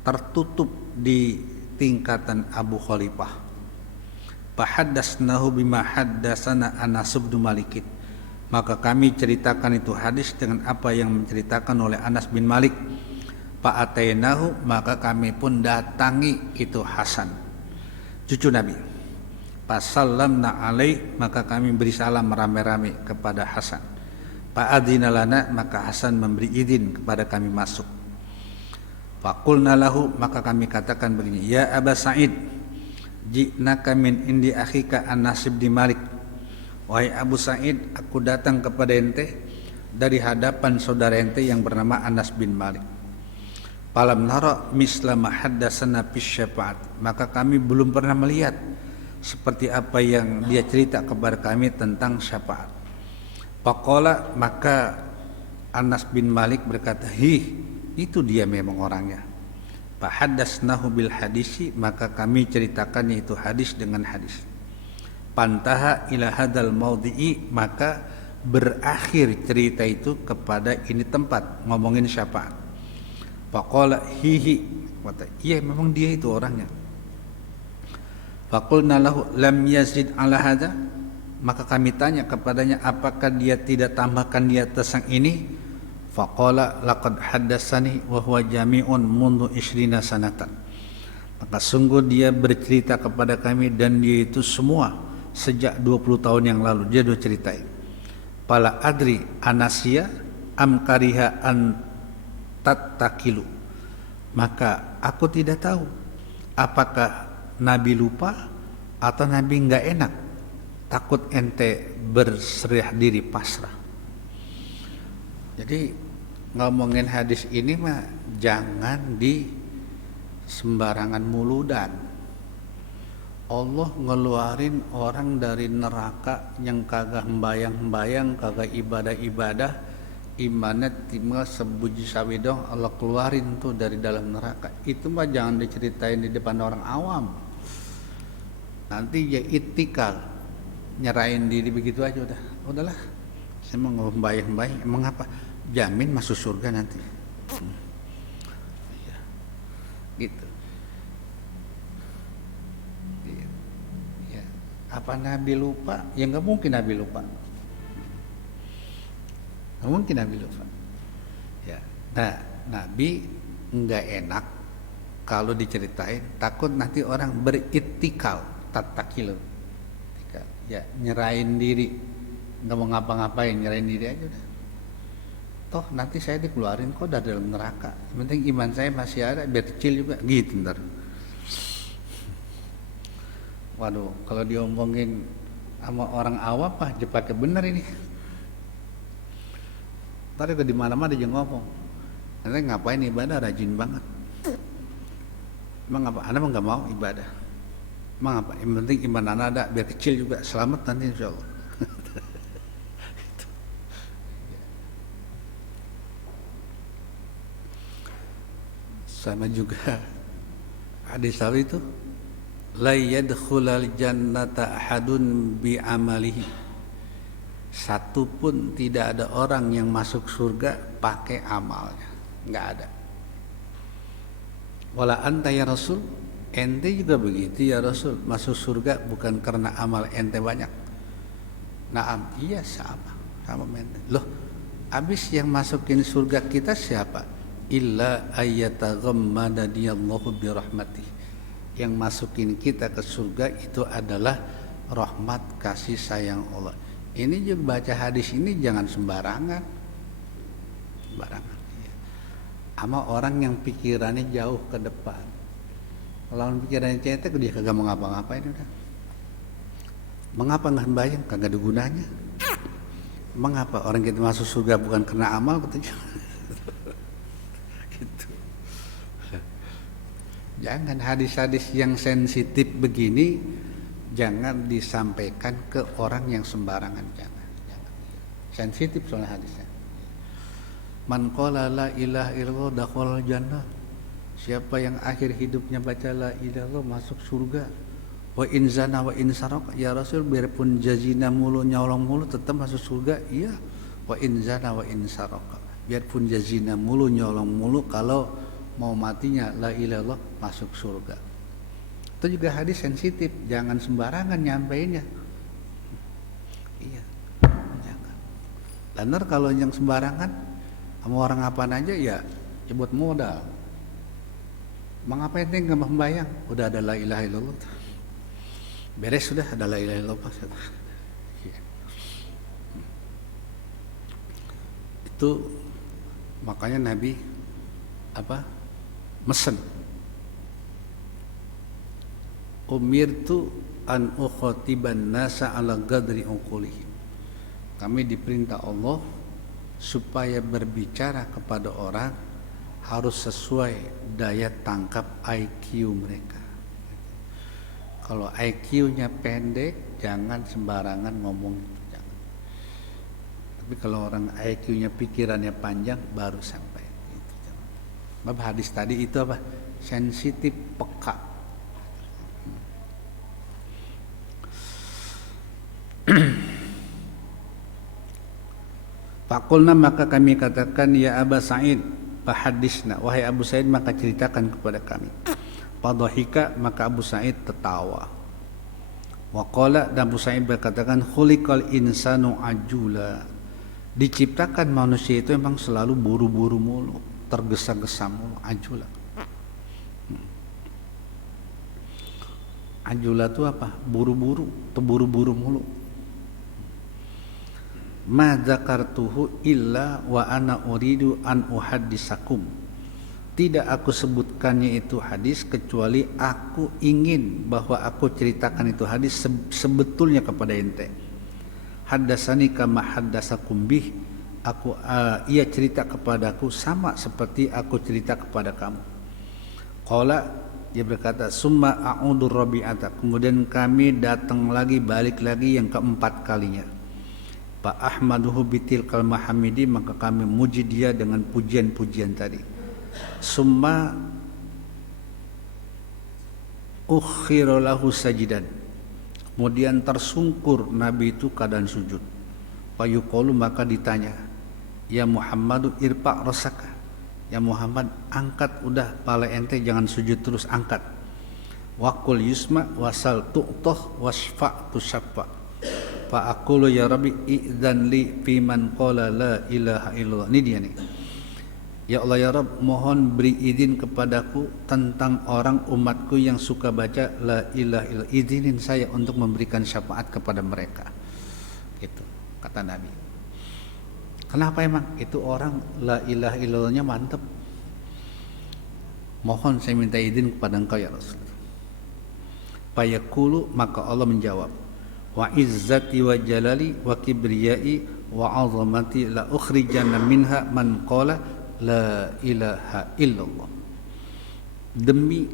tertutup di tingkatan Abu Khalifah. Fahaddasnahu bima haddasana Anas bin Malik, maka kami ceritakan itu hadis dengan apa yang menceritakan oleh Anas bin Malik. Fa'atainahu, maka kami pun datangi itu Hasan, cucu Nabi. Fasallamna alaih, maka kami beri salam rame-rame kepada Hasan. Fa'adzina lana, maka Hasan memberi izin kepada kami masuk. Faqulna lahu, maka kami katakan begini, ya Aba Sa'id, ji'naka min indi akhika Anas bin Malik, wahai Abu Sa'id, aku datang kepada ente dari hadapan saudara ente yang bernama Anas bin Malik. Falam nara misla ma haddatsana fi syafaat, maka kami belum pernah melihat seperti apa yang dia cerita kepada kami tentang syafaat. Faqala, maka Anas bin Malik berkata, itu dia memang orangnya. Fahaddasnahu bil hadisi, maka kami ceritakannya itu hadis dengan hadis. Pantaha ila hadal maudhi'i, maka berakhir cerita itu kepada ini tempat ngomongin syafaat. Faqala kata, iya memang dia itu orangnya. Faqulna lahu lam yazid ala hadza, Maka kami tanya kepadanya, apakah dia tidak tambahkan di atas yang ini? Faqala laqad haddatsani wa huwa jami'un mundu 20 sanatan. Maka sungguh dia bercerita kepada kami dan dia itu semua sejak 20 tahun yang lalu dia sudah ceritain. Pala adri anasia am kariha an tattakilu. Maka aku tidak tahu apakah Nabi lupa atau Nabi enggak enak, takut ente berserah diri pasrah. Jadi ngomongin hadis ini mah jangan di sembarangan muludan. Allah ngeluarin orang dari neraka yang kagak membayang-bayang, kagak ibadah-ibadah, imannya tinggal sebuji sawidong, Allah keluarin tuh dari dalam neraka. Itu mah jangan diceritain di depan orang awam. Nanti ya itikal, nyerahin diri begitu aja udah. Udahlah, saya mau ngebayang-bayang, emang apa? Jamin masuk surga nanti. Ya, gitu. Apa Nabi lupa? Ya nggak mungkin Nabi lupa. Nggak mungkin Nabi lupa. Ya, nah Nabi nggak enak kalau diceritain, takut nanti orang beritikal, tatakil, ya nyerahin diri, nggak mau ngapa-ngapain, nyerahin diri aja udah. Toh nanti saya dikeluarin kok dari dalam neraka. Yang penting iman saya masih ada, biar kecil juga, gitu ntar. Waduh, kalau diomongin sama orang awam mah jepake bener ini. Ntar ke di mana-mana dia ngomong. Nanti ngapain ibadah rajin banget. Emang apa? Anda mah nggak mau ibadah. Emang apa? Yang penting iman Anda ada, biar kecil juga, selamat nanti insya Allah. Sama juga hadis Nabi itu, la yadkhulal jannata ahadun bi amalihi. Satu pun tidak ada orang yang masuk surga pakai amalnya, enggak ada. Wala anta ya Rasul, ente juga begitu ya Rasul, masuk surga bukan karena amal ente banyak. Naam, iya sama ente. Loh, habis yang masukin surga kita siapa? Illa ayyataghammadadiyallahu birahmatih. Yang masukin kita ke surga itu adalah rahmat kasih sayang Allah. Ini juga baca hadis ini jangan sembarangan. Sembarangan. Sama orang yang pikirannya jauh ke depan. Kalau pikirannya cetek dia kagak mau ngapa-ngapain udah. Mengapa nggak bayang? Kagak ada gunanya. Mengapa orang kita masuk surga bukan karena amal katanya. Gitu. Jangan hadis-hadis yang sensitif begini jangan disampaikan ke orang yang sembarangan, jangan. Sensitif soalnya hadisnya. Man qala la ilaha illallah dakhala jannah. Siapa yang akhir hidupnya baca la ilaha illallah masuk surga. Wa in zana wa in saraq, ya Rasul biarpun jazina mulu nyolong mulu tetap masuk surga. Iya. Wa in zana wa in saraq. Biarpun jazina mulu nyolong mulu, kalau mau matinya la ilaha illallah masuk surga. Itu juga hadis sensitif, jangan sembarangan nyampeinnya. Iya, jangan. Benar kalau yang sembarangan sama orang apaan aja ya buat modal. Mengapa ente nggak membayang? Udah ada la ilaha illallah. Beres sudah ada la ilaha illallah. Itu makanya Nabi mesen, umirtu an ukhatiban nasa ala qadri uqulihim. Kami diperintah Allah supaya berbicara kepada orang harus sesuai daya tangkap IQ mereka. Kalau IQ-nya pendek jangan sembarangan ngomong, jangan. Tapi kalau orang IQ-nya pikirannya panjang baru sampai. Bab hadis tadi itu apa? Sensitif, peka. Faqulna, maka kami katakan, ya Aba Sa'id fahadisna, wahai Abu Sa'id maka ceritakan kepada kami. Fadhahika, maka Abu Sa'id tertawa. Wa qala, dan Abu Sa'id berkatakan, khuliqal insanu ajula. Diciptakan manusia itu memang selalu buru-buru mulu, tergesa-gesa mulu, ajula. Ajula itu apa? Buru-buru, terburu-buru mulu. Ma dzakartuhu illa wa ana uridu an uhaddisakum. Tidak aku sebutkannya itu hadis kecuali aku ingin bahwa aku ceritakan itu hadis sebetulnya kepada ente. Haddasani kama haddasakum bih. Ia cerita kepadaku sama seperti aku cerita kepada kamu. Qala, dia berkata, summa a'udur rabi'ata. Kemudian kami datang lagi, balik lagi yang keempat kalinya. Fa ahmaduhu bitilkal mahamidi, maka kami muji dia dengan pujian-pujian tadi. Summa ukhira lahu sajidan. Kemudian tersungkur Nabi itu keadaan sujud. Fayuqalu, maka ditanya, ya Muhammadu irfa' rasaka. Ya Muhammad, angkat udah pala ente, jangan sujud terus, angkat. Waqul yusma wasal tu'toh wasfa' tusaffa. Fa aqulu ya Rabbi idzan li fiman qala la ilaha illallah. Ini dia nih. Ya Allah ya Rabb, mohon beri izin kepadaku tentang orang umatku yang suka baca la ilaha illallah. Izinin saya untuk memberikan syafaat kepada mereka. Gitu kata Nabi. Kenapa emang? Itu orang la ilaha illallahnya mantep. Mohon saya minta izin kepada engkau ya Rasul. Fayaqulu, maka Allah menjawab, wa izzati wa jalali wa kibriyai wa azamati la ukhrijanna minha man qala la ilaha illallah. Demi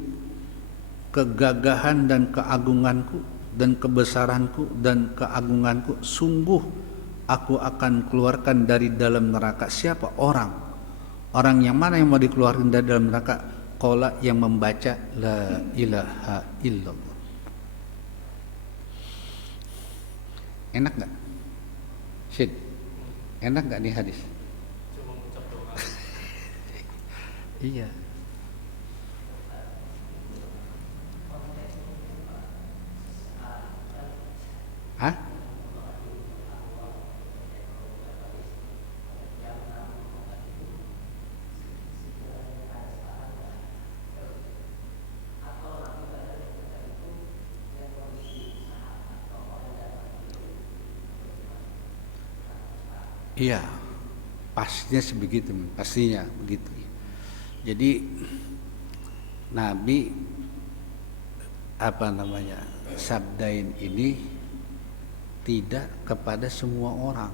kegagahan dan keagunganku dan kebesaranku dan keagunganku, sungguh aku akan keluarkan dari dalam neraka. Siapa? Orang yang mana yang mau dikeluarkan dari dalam neraka? Qala, yang membaca la ilaha illallah. Enak gak? Syed, enak gak nih hadis? Iya. Hah? Iya. Pastinya sebegitu, pastinya begitu. Jadi Nabi sabdain ini tidak kepada semua orang.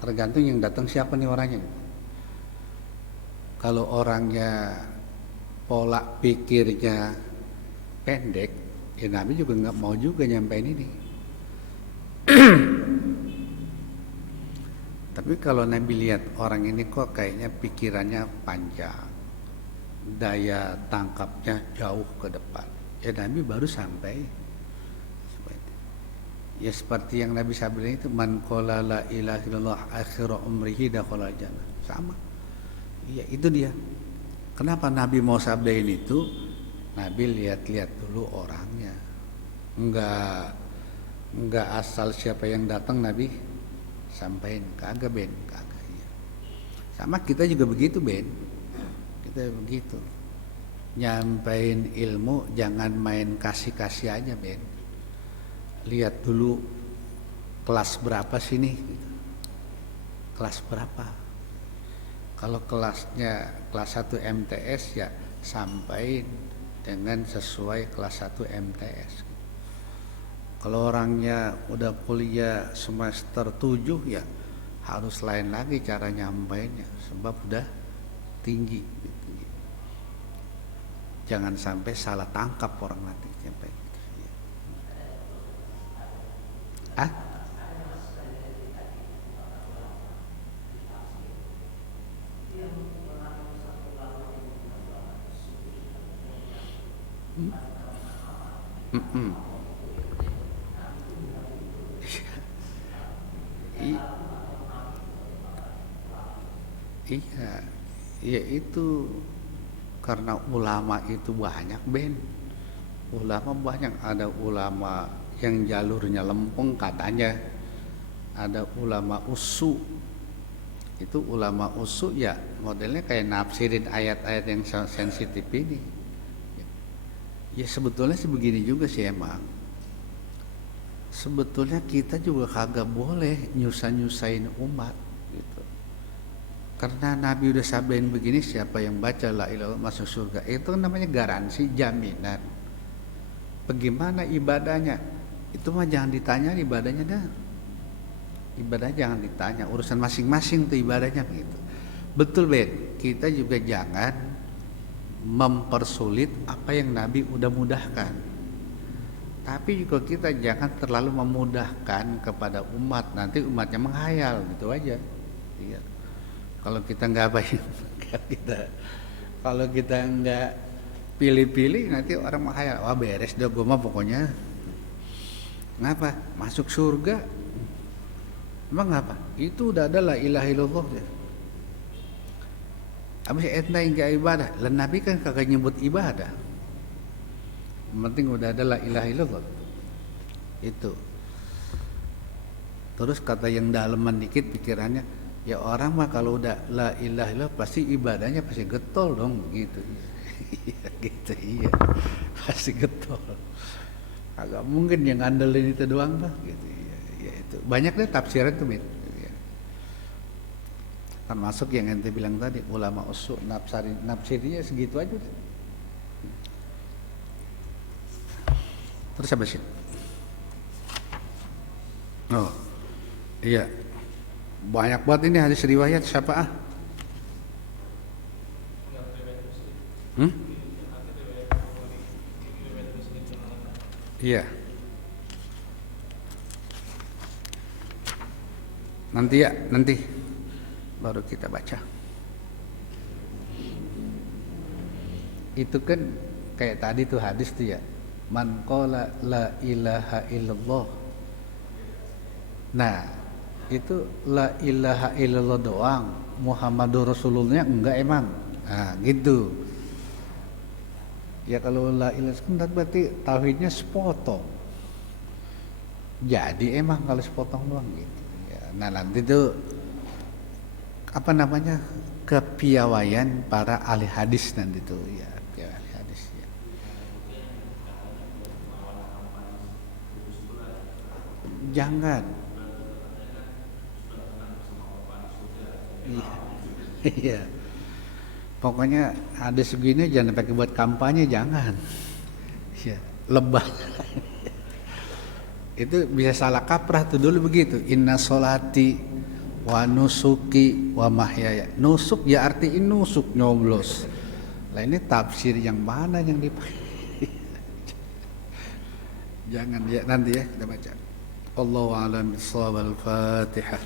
Tergantung yang datang siapa nih orangnya. Kalau orangnya pola pikirnya pendek, ya Nabi juga nggak mau juga nyampein ini. Tapi kalau Nabi lihat orang ini kok kayaknya pikirannya panjang, daya tangkapnya jauh ke depan, ya Nabi baru sampai. Ya seperti yang Nabi sabdain itu, man qala la ilaha illallah akhir umrihi dakhala jannah. Sama. Iya, itu dia. Kenapa Nabi mau sabdain itu? Nabi lihat-lihat dulu orangnya. Enggak asal siapa yang datang Nabi sampaikan, kagak Ben, kagak. Iya. Sama kita juga begitu Ben, kita begitu, nyampain ilmu jangan main kasih-kasih aja Ben. Lihat dulu kelas berapa sih nih, kelas berapa. Kalau kelasnya kelas 1 MTS ya sampaikan dengan sesuai kelas 1 MTS. Kalau orangnya udah kuliah semester 7 ya harus lain lagi cara nyampainya, sebab udah tinggi gitu. Jangan sampai salah tangkap orang nanti sampai. Ah? Iya, ya itu karena ulama itu banyak Ben. ulama banyak, ada ulama yang jalurnya lempeng katanya, ada ulama usu. Itu ulama usu ya modelnya kayak nafsirin ayat-ayat yang sensitif ini. Ya sebetulnya sih begini juga sih emang. Sebetulnya kita juga kagak boleh nyusahin umat gitu. Karena Nabi udah sabain begini, siapa yang baca la ilaha illallah masuk surga. Itu namanya garansi, jaminan. Bagaimana ibadahnya? Itu mah jangan ditanya ibadahnya dah. Ibadah jangan ditanya, urusan masing-masing tuh ibadahnya begitu. Betul Ben, kita juga jangan mempersulit apa yang Nabi udah mudahkan. Tapi juga kita jangan terlalu memudahkan kepada umat, nanti umatnya menghayal gitu aja. Iya. Kalau kita nggak baik, kalau kita nggak pilih-pilih, nanti orang menghayal, wah beres dah gue mah pokoknya. Ngapa? Masuk surga. Emang apa? Itu udah ada la ilaha illallah ya. Abis entah enggak ibadah. Lah Nabi kan kagak nyebut ibadah. Yang penting udah ada la ilaha illallah. Itu. Terus kata yang daleman dikit pikirannya, ya orang mah kalau udah la ilaha illallah pasti ibadahnya pasti getol dong gitu. Gitu iya. Pasti getol. Agak mungkin yang andelin itu doang lah gitu. Ya itu banyak deh tafsiran tuh mit ya. Termasuk yang ente bilang tadi ulama usul nafsirinya segitu aja. Terus apa sih? Oh iya banyak banget ini hadis riwayat siapa ah? Iya. Nanti ya, nanti baru kita baca. Itu kan kayak tadi tuh hadis tuh ya. Man qala la ilaha illallah. Nah, itu la ilaha illallah doang. Muhammadur Rasulullah enggak emang. Nah, gitu. Ya kalau la ilaha illallah berarti tauhidnya sepotong. Jadi emang kalau sepotong doang gitu. Nah nanti itu apa namanya kepiawaian para ahli hadis nanti itu ya ahli hadis ya. Jangan. Iya. Pokoknya hadis segini jangan pakai buat kampanye jangan. Ya lebah. Itu bisa salah kaprah tuh dulu begitu. Inna sholati wa nusuki wa mahyaya. Nusuk ya artiin nusuk nyoblos. Lah ini tafsir yang mana yang dipakai? Jangan ya nanti ya kita baca. Allahu a'lam bishawab. Al-Fatihah.